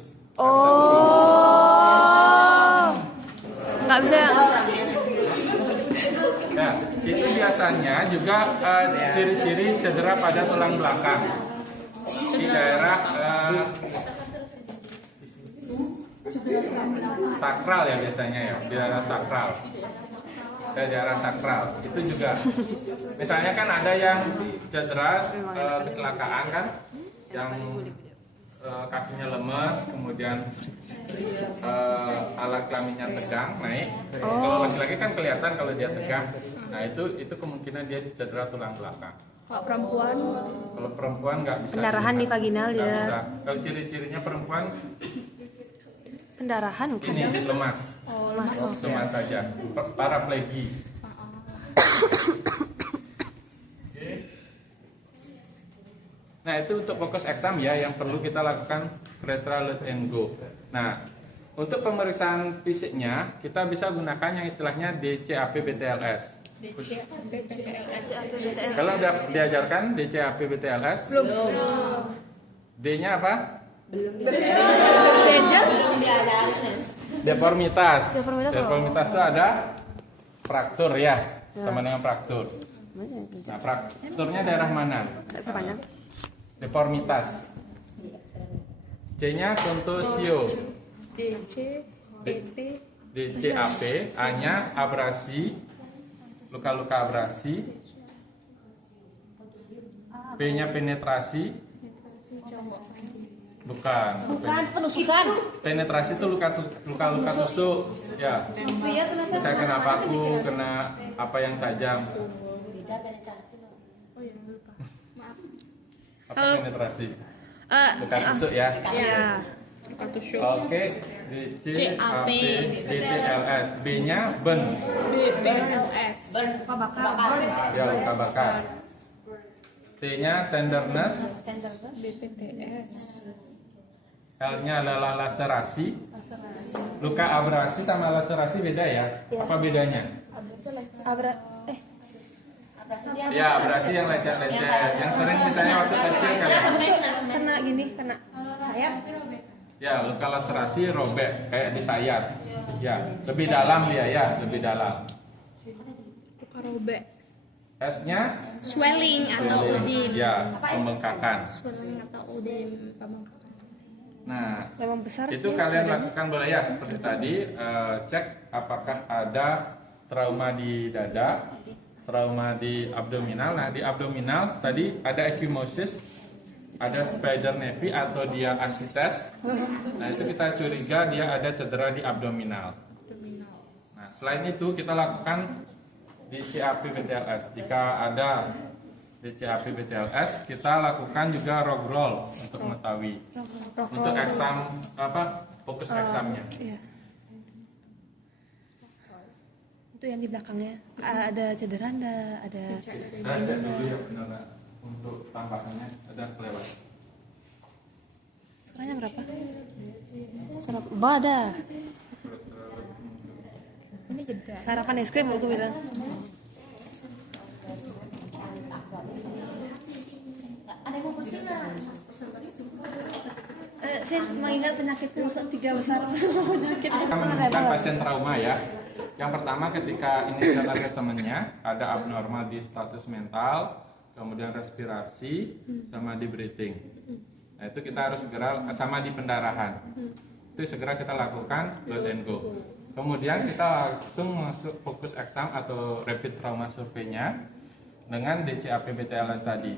Oh. Nggak bisa. Nah, itu biasanya juga ciri-ciri cedera pada tulang belakang di daerah sakral ya biasanya ya, di daerah sakral. Di daerah sakral itu juga. Misalnya kan ada yang cedera kecelakaan kan, yang kakinya lemes, kemudian alat kelaminnya tegang naik. Kalau laki-laki kan kelihatan kalau dia tegang. Nah itu kemungkinan dia cedera tulang belakang. Kalau perempuan, Kalau perempuan nggak bisa. Pendarahan di vaginal Nggak ya. bisa. Kalau ciri-cirinya perempuan Pendarahan bukan? ini lemas, lemas saja, paraplegi. Oke. Nah itu untuk fokus exam ya yang perlu kita lakukan kriteria load and go. Nah untuk pemeriksaan fisiknya kita bisa gunakan yang istilahnya DCAP BTLS. Kalau udah diajarkan DCAP BTLS? Belum. D-nya apa? Danger? Deformitas. Deformitas, Deformitas itu ada fraktur ya, sama dengan fraktur. Nah, frakturnya daerah mana? Perpanjang. Deformitas. C-nya contusio. DCAP, A-nya abrasi, luka-luka abrasi. P-nya penetrasi. Bukan. Penusukan. Penetrasi itu luka-luka tusuk. Ya. Bisa kena paku, kena apa yang tajam. Apa penetrasi? Luka tusuk ya. Ya. Luka tusuk. Oke, DCAP, DTLS. B-nya burn. BPLS. Luka bakar. Ya, luka bakar. T-nya tenderness. BPTS. L-nya adalah laserasi. Luka abrasi sama laserasi beda ya? Apa bedanya? Ya, abrasi yang lecet-lecet. Yang sering misalnya waktu kecil kayak Kena gini, kena sayap. ya, luka laserasi robek kayak di sayat. Ya, lebih dalam dia ya, lebih dalam. Luka robek. S-nya Swelling atau udin. ya, pembengkakan. Swelling atau udin pembengkakan. Nah, Memang besar. itu kalian lakukan boleh ya seperti tadi, cek apakah ada trauma di dada, trauma di abdominal. Nah, di abdominal tadi ada ecchymosis, ada spider nevi atau dia ascites. Nah, itu kita curiga dia ada cedera di abdominal. Nah, selain itu kita lakukan di CAP BTLS. Jika ada di CAP BTLS, kita lakukan juga log roll untuk mengetahui untuk eksam fokus eksamnya. Iya. Itu yang di belakangnya ada cedera, ada Cek dulu ya benar nggak untuk tambahannya ada kelewat. skornya berapa? Ada. Ini jeda. Sarapan es krim aku bilang. Ada yang mau bersih nggak? Saya mengingat penyakit masuk 3 besar penyakit. Kita menemukan pasien trauma ya. Yang pertama ketika ini ada assessment-nya, ada abnormal di status mental, kemudian respirasi, sama di breathing. Nah itu kita harus segera, sama di pendarahan. Itu segera kita lakukan blood and go. Kemudian kita langsung masuk fokus exam atau rapid trauma survey-nya dengan DCAP BTLS tadi.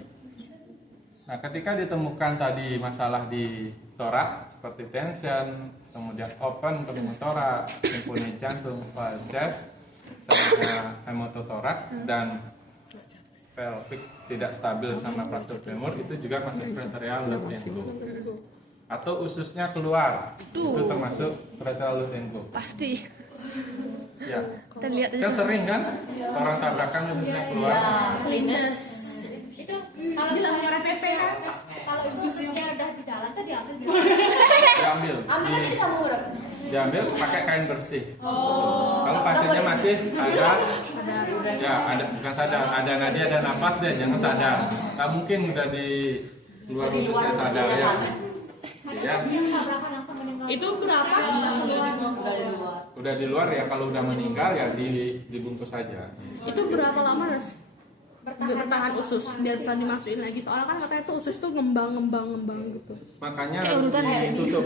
Nah ketika ditemukan tadi masalah di torak seperti tension, kemudian open pneumotorak, simfoni jantung, chest, sama hemototorak dan pelvic tidak stabil sama fraktur femur, itu juga masuk kriteria blood and go. Atau ususnya keluar, itu termasuk kriteria blood and go. Pasti. Ya. Kita lihat aja. Kan sering kan orang tabrakan ususnya keluar. Minus. Itu kalau misalnya PPH, kalau ususnya udah di jalan tuh diambil. Diambil. Ambil aja sama urut. Diambil pakai kain bersih. Kalau pasiennya masih ada, ya ada bukan sadar, ada nadi, ada nafas deh, jangan sadar. Tak mungkin udah di luar ususnya sadar ya. Ya. Tabrakan langsung meninggal. Itu berapa? Udah di luar ya, kalau udah meninggal ya dibungkus saja. Itu berapa lama, Mas? Bertahan usus biar bisa dimasukin lagi. Soalnya kan katanya tuh usus tuh ngembang gitu. Makanya Kayak harus urutan aja nih. ditutup.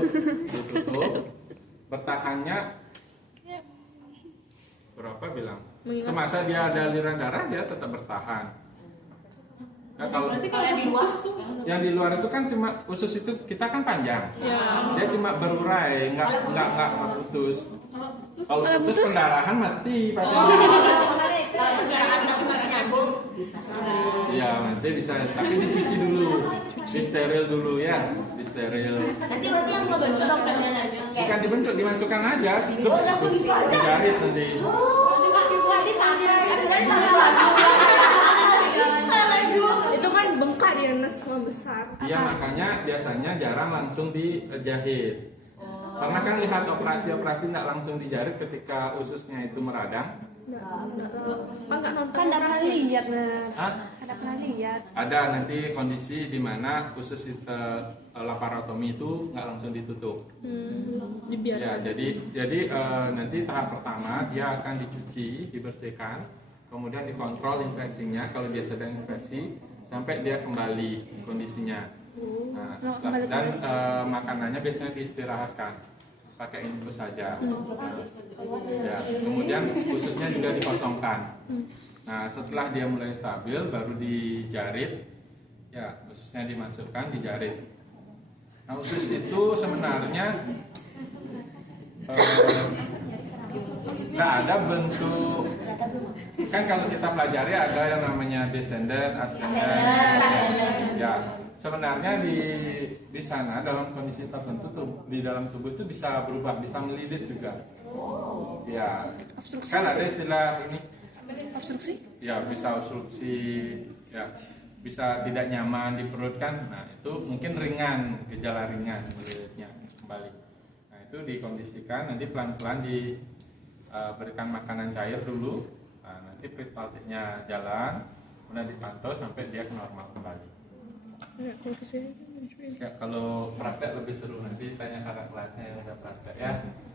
Bertahannya berapa bilang? Mengingat- Semasa dia ada aliran darah dia tetap bertahan. Nah, kalau Kalau yang di luar tuh yang di luar itu kan cuma usus itu kita kan panjang. Ya. Dia cuma berurai, nggak putus. Kalau putus pendarahan mati pasiennya. kalau perjalanan tapi masih nyambung bisa. Iya masih bisa, tapi dicuci dulu, disteril dulu ya, disteril. Nanti berarti yang ngebentuk dong Bukan dibentuk, dimasukkan aja. Itu langsung gitu aja. dijahit nanti. Nanti kaki buat di tangan, akhirnya di tangan lagi. Itu kan bengkak dia semua besar. Iya makanya biasanya jarang langsung dijahit. Karena kan lihat operasi-operasi nggak langsung dijahit ketika ususnya itu meradang. Kan nggak nonton. Kan enggak pernah lihat, Mas. Hah? Ada pernah lihat. Ada nanti kondisi di mana usus laparotomi itu nggak langsung ditutup. Dibiarkan. Ya, jadi nanti tahap pertama dia akan dicuci, dibersihkan, kemudian dikontrol infeksinya kalau dia sedang infeksi sampai dia kembali kondisinya. Nah, dan makanannya biasanya diistirahatkan, pakai infus saja. Ya, kemudian ususnya juga dikosongkan. Nah, setelah dia mulai stabil, baru dijarit. Ya, ususnya dimasukkan, dijarit. Nah, usus itu sebenarnya nggak ada bentuk, kan kalau kita pelajari ada yang namanya descendant, ascendant. Ya, sebenarnya di sana dalam kondisi tertentu di dalam tubuh itu bisa berubah, bisa melilit juga. Ya, kan ada istilah ini. Obstruksi? Ya, bisa obstruksi, ya, bisa tidak nyaman di perut kan. Nah, itu mungkin ringan, gejala ringan melilitnya kembali. Nah, itu dikondisikan, nanti pelan-pelan diberikan makanan cair dulu. Nah, nanti peristaltiknya jalan, kemudian dipantau sampai dia ke normal kembali. Ya, kalau praktek lebih seru, nanti tanya kakak kelasnya yang udah praktek ya,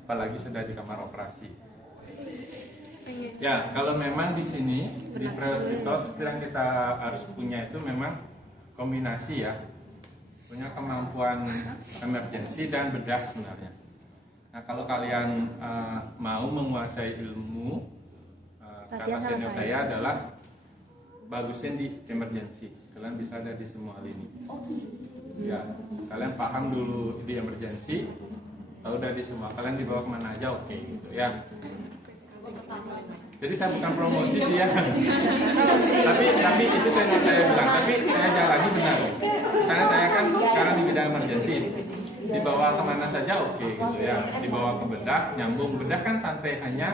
apalagi sudah di kamar operasi. Ya, kalau memang di sini di pre-hospital yang kita harus punya itu memang kombinasi ya, punya kemampuan emergensi dan bedah sebenarnya. Nah, kalau kalian mau menguasai ilmu, kata senior saya adalah bagusin di emergensi. Kalian bisa ada di semua lini. Ya, kalian paham dulu di emergensi, tahu udah di semua. Kalian dibawa kemana aja, oke, gitu ya. Jadi saya bukan promosi sih ya. tapi itu saya bilang. Tapi saya jalani benar. Misalnya saya kan sekarang di bidang emergensi, dibawa kemana saja oke, gitu ya. Dibawa ke bedah, nyambung bedah kan santai, hanya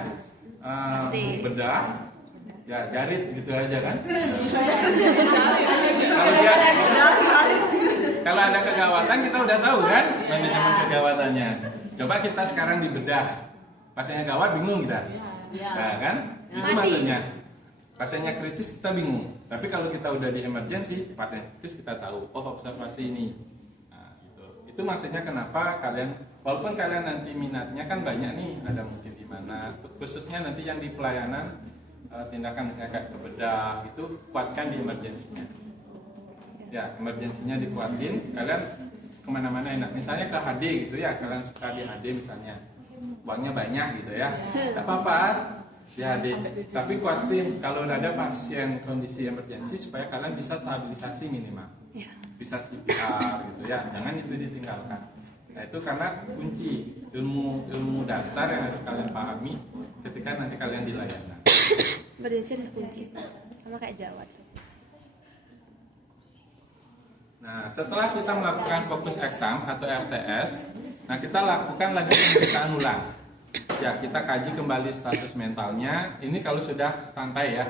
bedah. Ya, jarit gitu aja kan. Kalau ada kegawatan kita udah tahu kan manajemen kegawatannya. Coba kita sekarang di bedah, pasiennya gawat bingung kita. Nah, kan? Itu maksudnya. Pasiennya kritis kita bingung. Tapi kalau kita udah di emergency, pasien kritis kita tahu. Oh, observasi ini. Nah, gitu. Itu maksudnya kenapa kalian, walaupun kalian nanti minatnya kan banyak nih, ada mungkin di mana. Khususnya nanti yang di pelayanan tindakan misalnya kayak ke bedah itu kuatkan di emergensinya. Ya, emergensinya dikuatin, kalian kemana-mana enak. Misalnya ke HD gitu ya, kalian suka di HD misalnya, uangnya banyak gitu ya, tak apa-apa di HD. Tapi kuatin kalau ada pasien kondisi emergensi supaya kalian bisa stabilisasi minimal, bisa CPR gitu ya, jangan itu ditinggalkan. Nah, itu karena kunci ilmu dasar yang harus kalian pahami ketika nanti kalian di layanan. Berdiri kunci sama kayak Jawa tuh. Nah, setelah kita melakukan fokus exam atau RTS, nah kita lakukan lagi pemeriksaan ulang. Ya, kita kaji kembali status mentalnya. Ini kalau sudah santai ya.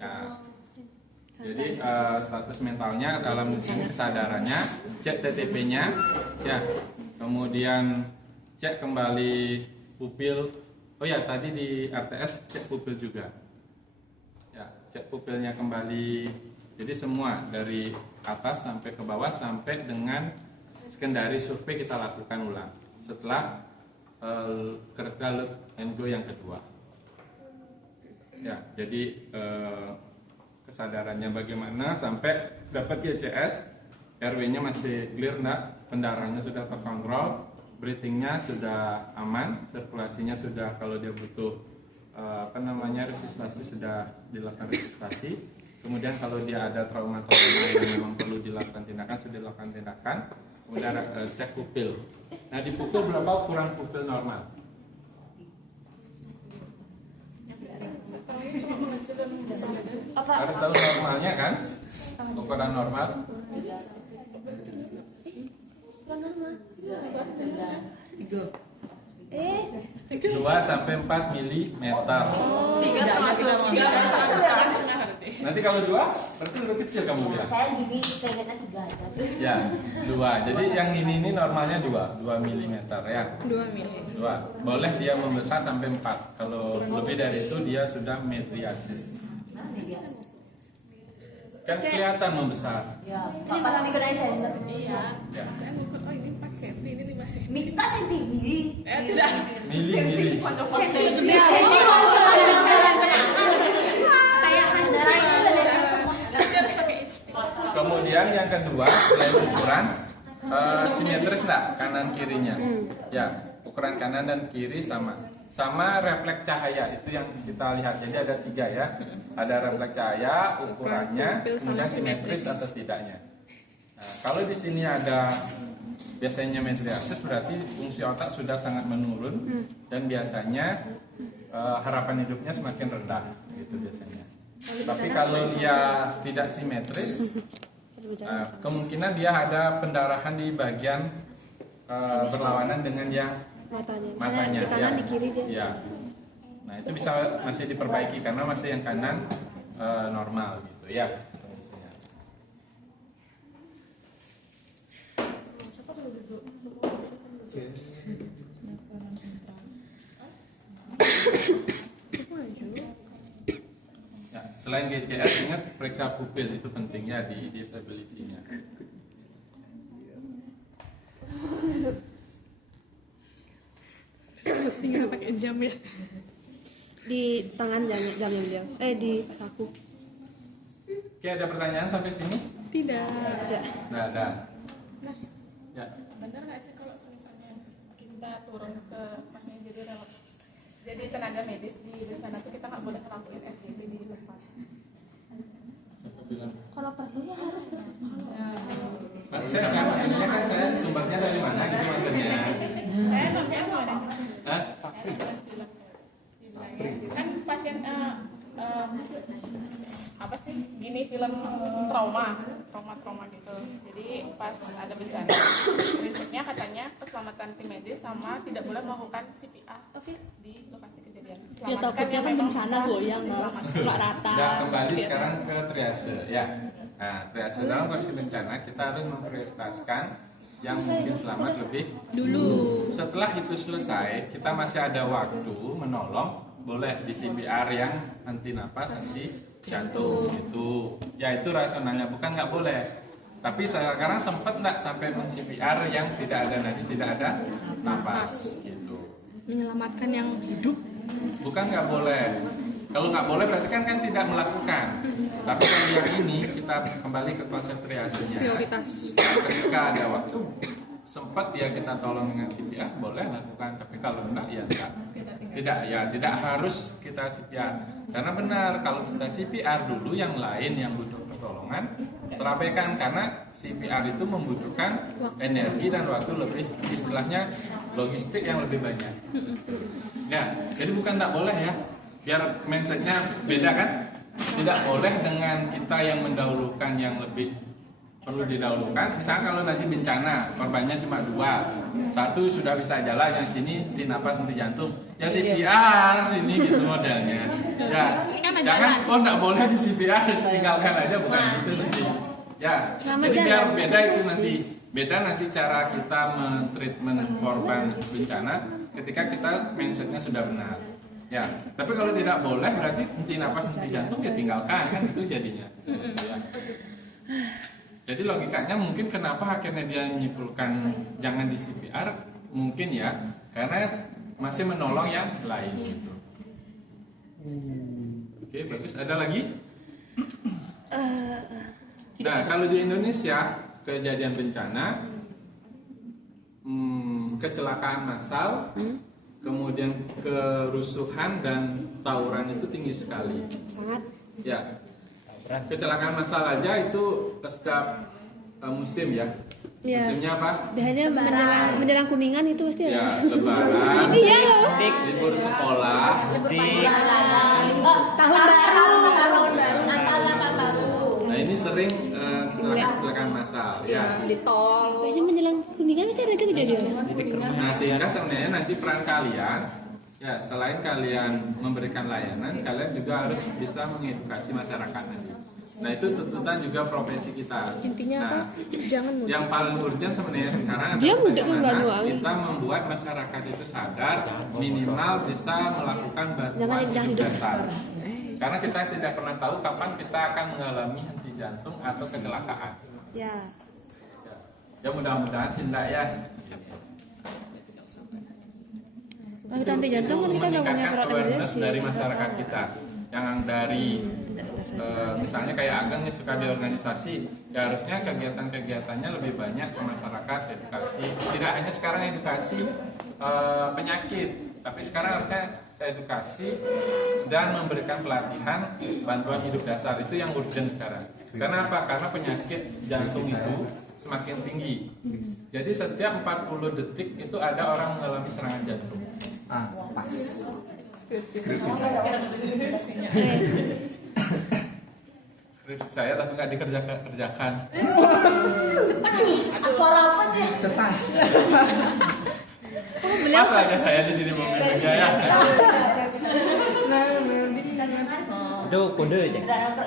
Nah, jadi status mentalnya dalam sini kesadarannya, cek TTP-nya, ya. Kemudian cek kembali pupil. Oh ya, tadi di RTS cek pupil juga. Ya, cek pupilnya kembali. Jadi semua dari atas sampai ke bawah sampai dengan sekundari survei kita lakukan ulang setelah critical and go yang kedua. Ya, jadi kesadarannya bagaimana sampai dapat YCS, RW-nya masih clear enggak, pendarahannya sudah terkontrol, breathing-nya sudah aman, sirkulasinya sudah, kalau dia butuh resusitasi sudah dilakukan resusitasi. Kemudian kalau dia ada trauma-trauma yang memang perlu dilakukan tindakan, sudah dilakukan tindakan. Kemudian cek pupil. Nah, di pupil berapa ukuran pupil normal? Harus tahu normalnya kan? Ukuran normal. Tiga. 2 sampai 4 mm. Nanti kalau 2 berarti lebih kecil kamu bilang. Saya gini pengennya 3 aja. Ya, 2. Jadi yang ini normalnya 2 mm ya. 2 mm. 2. Boleh dia membesar sampai 4. Kalau lebih dari itu dia sudah mediasis. Kan kelihatan membesar. Ya, pas dikenain sensor. Iya. Ya. Saya ngukur, oh ini 4 cm, ini 5 cm. Mika sendiri. Tidak. Mili. Sendiri kayak handara itu beneran semua. Nanti harus pakai Kemudian yang kedua, selain ukuran, simetris enggak kanan kirinya? Ya, ukuran kanan dan kiri sama refleks cahaya, itu yang kita lihat. Jadi ada 3 ya, ada refleks cahaya, ukurannya, kemudian simetris atau tidaknya. Nah, kalau di sini ada biasanya metriasis berarti fungsi otak sudah sangat menurun dan biasanya harapan hidupnya semakin rendah gitu biasanya. Tapi kalau dia tidak simetris, kemungkinan dia ada pendarahan di bagian berlawanan dengan yang matanya di kanan, ya. di kiri dia. Ya. Nah itu bisa masih diperbaiki karena masih yang kanan normal gitu ya. Ya, selain GCS ingat periksa pupil itu pentingnya di disability-nya. Tinggal pakai jam ya. Di tangan jamnya beliau. Di saku. Oke, ada pertanyaan sampai sini? Tidak. Ada. Nggak ada. Mas, Ya. benar nggak sih kalau misalnya kita turun ke maksudnya jadi tenaga medis di bencana tuh kita nggak boleh ngelakuin FGD di tempat? Siapa bilang? Kalau perlu ya harus terus. Pak, saya ini kan saya sumbernya dari mana gitu maksudnya? Saya sampai apa ada? Hah? Kan pasien apa sih gini film trauma gitu. Jadi pas ada bencana prinsipnya katanya keselamatan tim medis sama tidak boleh melakukan CPR di lokasi kejadian. Ya takutnya kan bencana goyang nggak rata. Ya kembali sekarang ke triase ya. Nah triase dalam kondisi bencana kita harus memprioritaskan yang mungkin selamat lebih Dulu. Setelah itu selesai kita masih ada waktu menolong, boleh di CPR yang anti napas, anti jantung gitu. Ya itu rasionalnya, bukan nggak boleh. Tapi sekarang sempat nggak sampai men-CPR yang tidak ada nadi, tidak ada napas gitu. Menyelamatkan yang hidup. Bukan nggak boleh. Kalau nggak boleh berarti kan tidak melakukan. Tapi kalau yang ini kita kembali ke konsep triasenya. Prioritas. Ketika ada waktu sempat ya kita tolong dengan CPR boleh lakukan. Tapi kalau enggak ya enggak. Tidak harus kita CPR. Karena benar kalau kita CPR dulu yang lain yang butuh pertolongan terabaikan karena CPR itu membutuhkan energi dan waktu lebih, istilahnya logistik yang lebih banyak. Ya, jadi bukan tak boleh ya. Biar mindsetnya beda kan? Tidak boleh dengan kita yang mendahulukan yang lebih perlu didahulukan. Misalnya kalau nanti bencana korbannya cuma 2, 1 sudah bisa jalan, yang sini henti napas, henti jantung, ya CPR ini gitu modelnya. Ya, jangan tidak boleh di CPR, tinggalkan aja, bukan gitu sih. Ya, jadi biar beda itu nanti. Beda nanti cara kita mentreatment korban bencana ketika kita mindsetnya sudah benar. Ya, tapi kalau tidak boleh berarti henti napas, henti jantung ya tinggalkan kan itu jadinya. Ya. Jadi logikanya mungkin kenapa akhirnya dia menyimpulkan jangan di CPR mungkin ya karena masih menolong yang lain gitu. Oke, bagus. Ada lagi? Nah, kalau di Indonesia kejadian bencana, kecelakaan massal, kemudian kerusuhan dan tawuran itu tinggi sekali. Sangat. Ya, kecelakaan massal aja itu setiap musim ya. Ya. Musimnya apa? Biasanya menjelang Kuningan itu pasti Ya, ada. lebaran, Iya loh. libur sekolah, Tahun baru. nah ini sering kecelakaan massal ya. Di tol. Biasanya menjelang Kuningan pasti ada itu kejadian. Nah sehingga sebenarnya nanti peran kalian ya selain kalian memberikan layanan, kalian juga harus bisa mengedukasi masyarakat. Nah itu tuntutan juga profesi kita. Intinya apa? Jangan mudik. Yang paling urgent sebenarnya sekarang Dia adalah mudik ke bagaimana Banyuwangi. kita membuat masyarakat itu sadar minimal bisa melakukan Jangan bantuan indah hidup hidup. dasar. Karena kita tidak pernah tahu kapan kita akan mengalami henti jantung atau kecelakaan. Ya. Ya mudah-mudahan sih enggak ya. Kalau kita henti jantung kan kita udah punya meningkatkan perawat awareness emergency. dari masyarakat kita yang dari misalnya kayak Ageng nih suka di organisasi, ya harusnya kegiatan-kegiatannya lebih banyak ke masyarakat, edukasi. Tidak hanya sekarang edukasi penyakit, tapi sekarang harusnya edukasi dan memberikan pelatihan bantuan hidup dasar, itu yang urgent sekarang. Karena apa? Karena penyakit jantung itu semakin tinggi. Jadi setiap 40 detik itu ada orang mengalami serangan jantung. Pas. Skripsi saya tapi nggak dikerjakan. Suara apa tuh? Cetas. Pas aja saya di sini mau kerja ya. Itu kode aja. Enggak apa.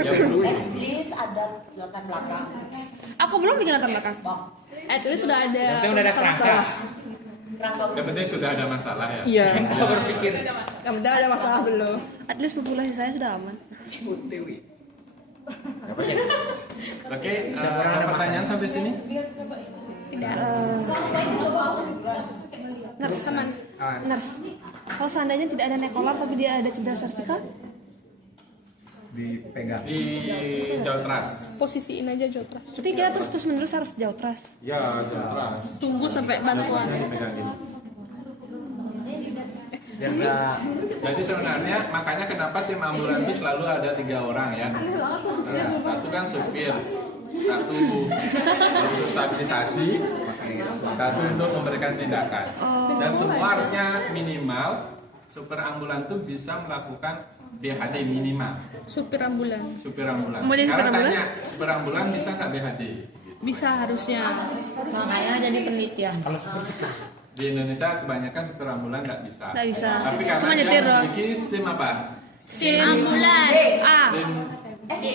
Ya dulu. Please ada latar belakang. Aku belum bikin latar belakang. Itu sudah ada. Yang penting udah ada kerangka. Yang penting sudah ada masalah ya. Iya. Kita berpikir. Yang penting ada masalah belum. At least populasi saya sudah aman. Apa sih? Oke, ada pertanyaan sampai sini? Nurse, nurse. Kalau seandainya tidak ada nekolar tapi dia ada cedera servikal, Dipegang. Di Jautras. Posisiin aja jotras. berarti kita terus menerus harus jauh tras. Ya, Jautras. Tunggu sampai bantuan. Pegangin. Biar enggak Jadi sebenarnya makanya kenapa tim ambulans itu selalu ada 3 orang ya. Nah, satu kan supir, satu untuk stabilisasi, satu untuk memberikan tindakan. Dan semua harusnya minimal supir ambulans itu bisa melakukan BHD minimal. Supir ambulan. Supir ambulans. Mau jadi supir Karena ambulans? tanya supir ambulans bisa nggak BHD? Bisa harusnya. Makanya jadi penelitian. kalau seperti Di Indonesia kebanyakan supir ambulans nggak bisa. Nggak bisa. Tapi karena Cuma dia nyetir doang. memiliki SIM apa? SIM ambulan. A. SIM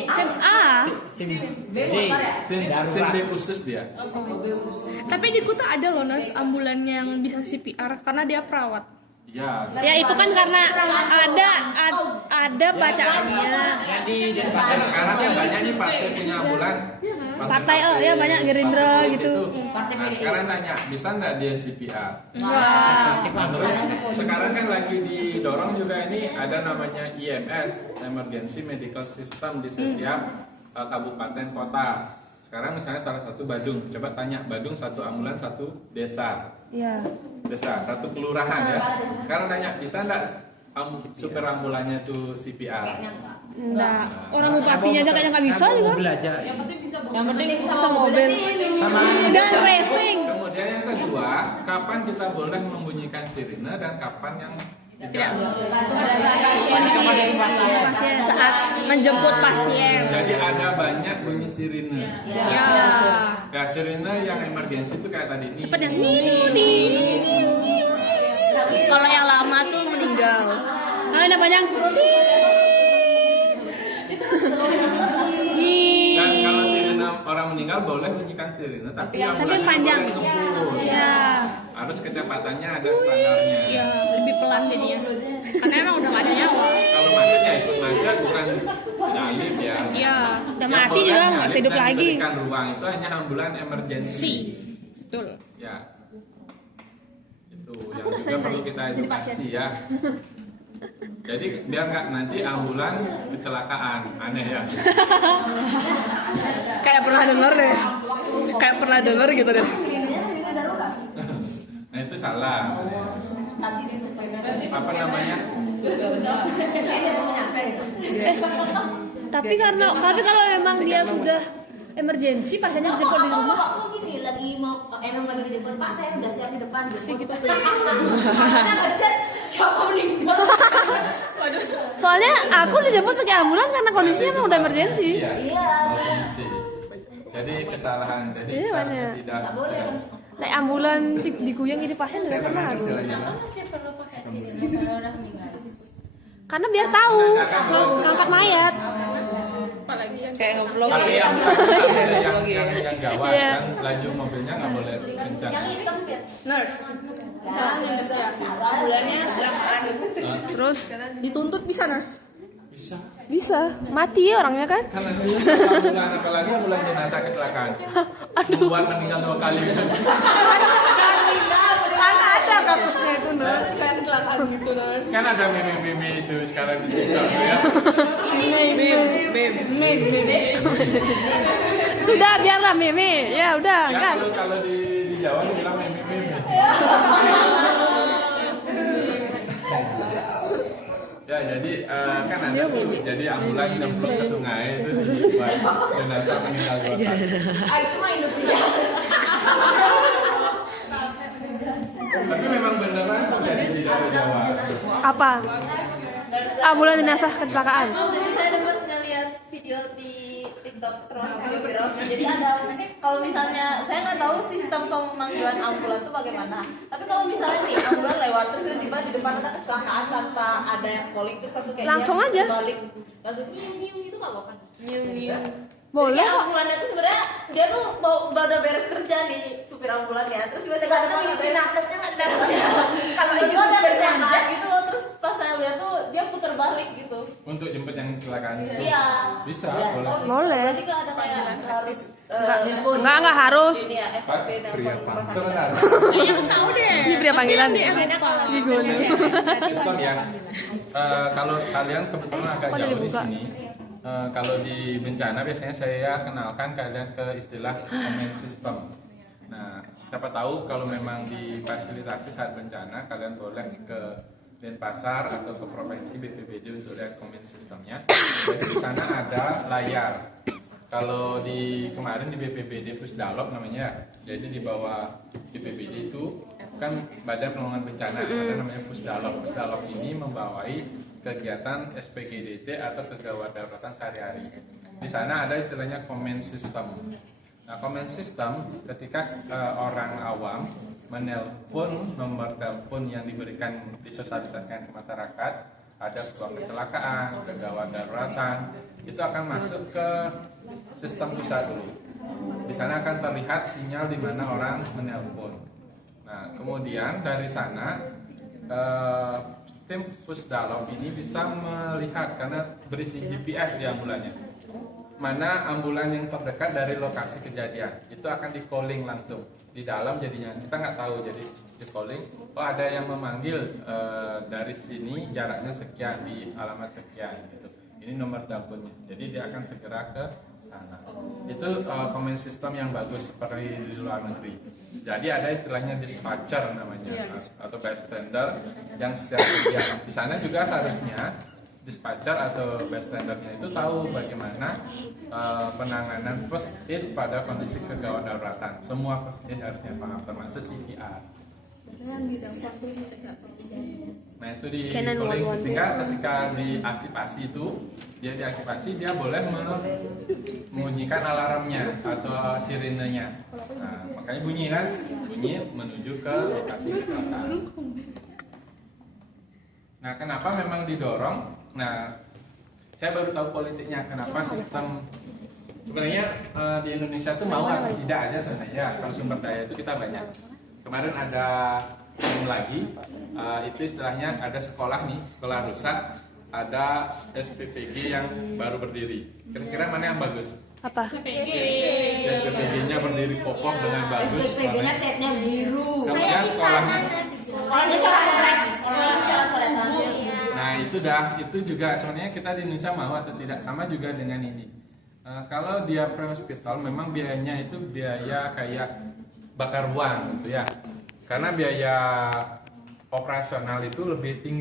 SIM A. SIM B khusus dia. Tapi di Kuta ada loh nurse ambulannya yang bisa CPR karena dia perawat. Ya. Ya itu kan karena ada bacaannya. Sekarang kan banyak nih partai punya ambulan. Partai ya banyak Gerindra partai gitu. Nah, sekarang nanya, bisa nggak dia CPR? Wah. Nah, terus sekarang kan lagi didorong juga ini ada namanya IMS, Emergency Medical System di setiap kabupaten kota. Sekarang misalnya salah satu Badung, coba tanya Badung satu ambulans satu desa. Iya. Desa, satu kelurahan ya. Sekarang tanya, bisa nggak supir ambulannya tuh CPR? Enggak. Orang bupatinya aja kayaknya nggak bisa juga. belajar. Yang penting Bisa mobil. Sama Dan racing. kemudian yang kedua, kapan kita boleh membunyikan sirine dan kapan yang tidak? Pasien. Saat menjemput pasien. Jadi ada banyak bunyi sirine. Ya. Ya sirine yang emergensi itu kayak tadi ini. Cepet yang ini. Kalau yang lama tuh meninggal. Nah, yang panjang. Dan kalau sirine orang meninggal boleh bunyikan sirine, tapi yang Tapi panjang. Ya. harus kecepatannya ada standarnya. Ya, lebih pelan jadinya. Karena emang udah gak ada nyawa. Kalau macet ya ikut macet, bukan nyalip ya. Iya. Udah Yang mati boleh juga nggak nyalip bisa hidup dan lagi. diberikan ruang itu hanya ambulan emergency. Betul. Ya. Itu yang juga perlu kita edukasi ya. Jadi biar nggak nanti ambulan kecelakaan, aneh ya. Kayak pernah denger deh. Kayak pernah denger gitu deh. Nah itu salah. Apa namanya? Tapi kalau memang dia sudah emergensi pasiennya dijemput di rumah. Pak, kok gini lagi mau emang lagi dijemput Pak, saya udah siap di depan gitu. Kita ngechat siapa meninggal. Soalnya aku dijemput pakai ambulan karena kondisinya emang udah emergensi. Iya. Kondisi. Jadi kesalahan. Jadi Iya, seharusnya banyak. tidak. Naik ambulan diguyang jadi pasien juga pernah aku. Karena biar tahu ngangkat mayat. Apalagi yang Kayak ngevlog. Tapi yang yang gawat Iya. kan laju mobilnya nggak boleh kencang. Nurse. Ambulannya kecelakaan. Terus Dituntut bisa nurse. Bisa. bisa mati ya orangnya kan? Kan nanti ambulan apalagi ambulan jenazah kecelakaan. Membuat meninggal 2 kali. Kan ada kasusnya itu nurse kayak kecelakaan gitu nurse. Kan ada meme-meme itu sekarang di TikTok ya. Sudah biarlah meme. Ya udah Ya kan. kalau di Jawa dibilang meme-meme. Ya, jadi kan ada tuh, jadi ambulan nyemplung ke sungai itu buat jenazah meninggal dunia. Itu mah industri. Tapi memang beneran terjadi di Jawa. Apa? Ambulan jenazah kecelakaan. Jadi saya dapat ngeliat video di TikTok terus video viral. Jadi ada kalau misalnya saya nggak tahu sistem pemanggilan ambulan itu bagaimana. Tapi kalau misalnya nih ambulan lewat terus tiba-tiba di depan ada kecelakaan tanpa ada yang calling terus langsung kayak Langsung dia aja. balik langsung niu gitu nggak apa-apa. Niu. Boleh Jadi kok. ambulannya tuh sebenarnya dia tuh mau udah beres kerja nih supir ambulannya terus tiba-tiba ada Karena isi nakesnya nggak dapat. Kalau isi itu ada supir kecelakaan gitu loh terus pas saya lihat tuh dia putar balik gitu. Untuk jemput yang kecelakaan itu. Iya. Bisa, Iya. boleh. Oh, Boleh. Berarti kan ada kayak harus Enggak harus. ini ya SOP Pria dan sebentar. Iya aku tahu deh. Ini pria panggilan. Sistem ya. Kalau kalian kebetulan agak kok jauh di dibuka? sini, kalau di bencana biasanya saya kenalkan kalian ke istilah command system. Nah, siapa tahu kalau memang difasilitasi saat bencana, kalian boleh ke Denpasar atau ke provinsi BPBD untuk lihat command systemnya. Jadi di sana ada layar. Kalau di kemarin di BPBD Pusdalop namanya, jadi di bawah BPBD itu kan Badan Penanggulangan Bencana, ada namanya Pusdalop. Pusdalop ini membawai kegiatan SPGDT atau kegawat daruratan sehari-hari. Di sana ada istilahnya command system. Nah, command system ketika orang awam menelpon nomor telepon yang diberikan disosialisasikan ke masyarakat, ada sebuah kecelakaan, kegawat daruratan, itu akan masuk ke sistem pusat dulu. Di sana akan terlihat sinyal di mana orang menelpon. Nah, kemudian dari sana tim Pusdalop ini bisa melihat karena berisi GPS di ambulannya. Mana ambulan yang terdekat dari lokasi kejadian, itu akan di calling langsung di dalam jadinya. Kita nggak tahu, jadi di calling. Oh, ada yang memanggil dari sini jaraknya sekian di alamat sekian gitu. Ini nomor teleponnya. Jadi dia akan segera ke sana. Itu command system yang bagus seperti di luar negeri. Jadi ada istilahnya dispatcher namanya atau bystander yang siap sedia. Di sana juga harusnya dispatcher atau bystandernya itu tahu bagaimana penanganan first aid pada kondisi kegawat daruratan. Semua first aid harusnya paham, termasuk CPR. Nah itu di Canon calling 111. sehingga ketika diaktifasi itu dia boleh membunyikan alarmnya atau sirenenya. Nah, makanya bunyi menuju ke lokasi kecelakaan. Nah, kenapa memang didorong? Nah, saya baru tahu politiknya. Kenapa sistem sebenarnya di Indonesia itu mau atau tidak aja sebenarnya. Kalau sumber daya itu kita banyak. Kemarin ada yang lagi, itu istilahnya ada sekolah nih, sekolah rusak, ada SPPG yang baru berdiri. Kira-kira mana yang bagus? Apa? SPPG-nya berdiri kokoh dengan bagus. SPG-nya catnya biru. Kemudian sekolahnya. Kalau dia coret-coret. Nah itu juga sebenarnya kita di Indonesia mau atau tidak, sama juga dengan ini. Kalau dia pre-hospital memang biayanya itu biaya kayak bakar uang gitu ya, karena biaya operasional itu lebih tinggi.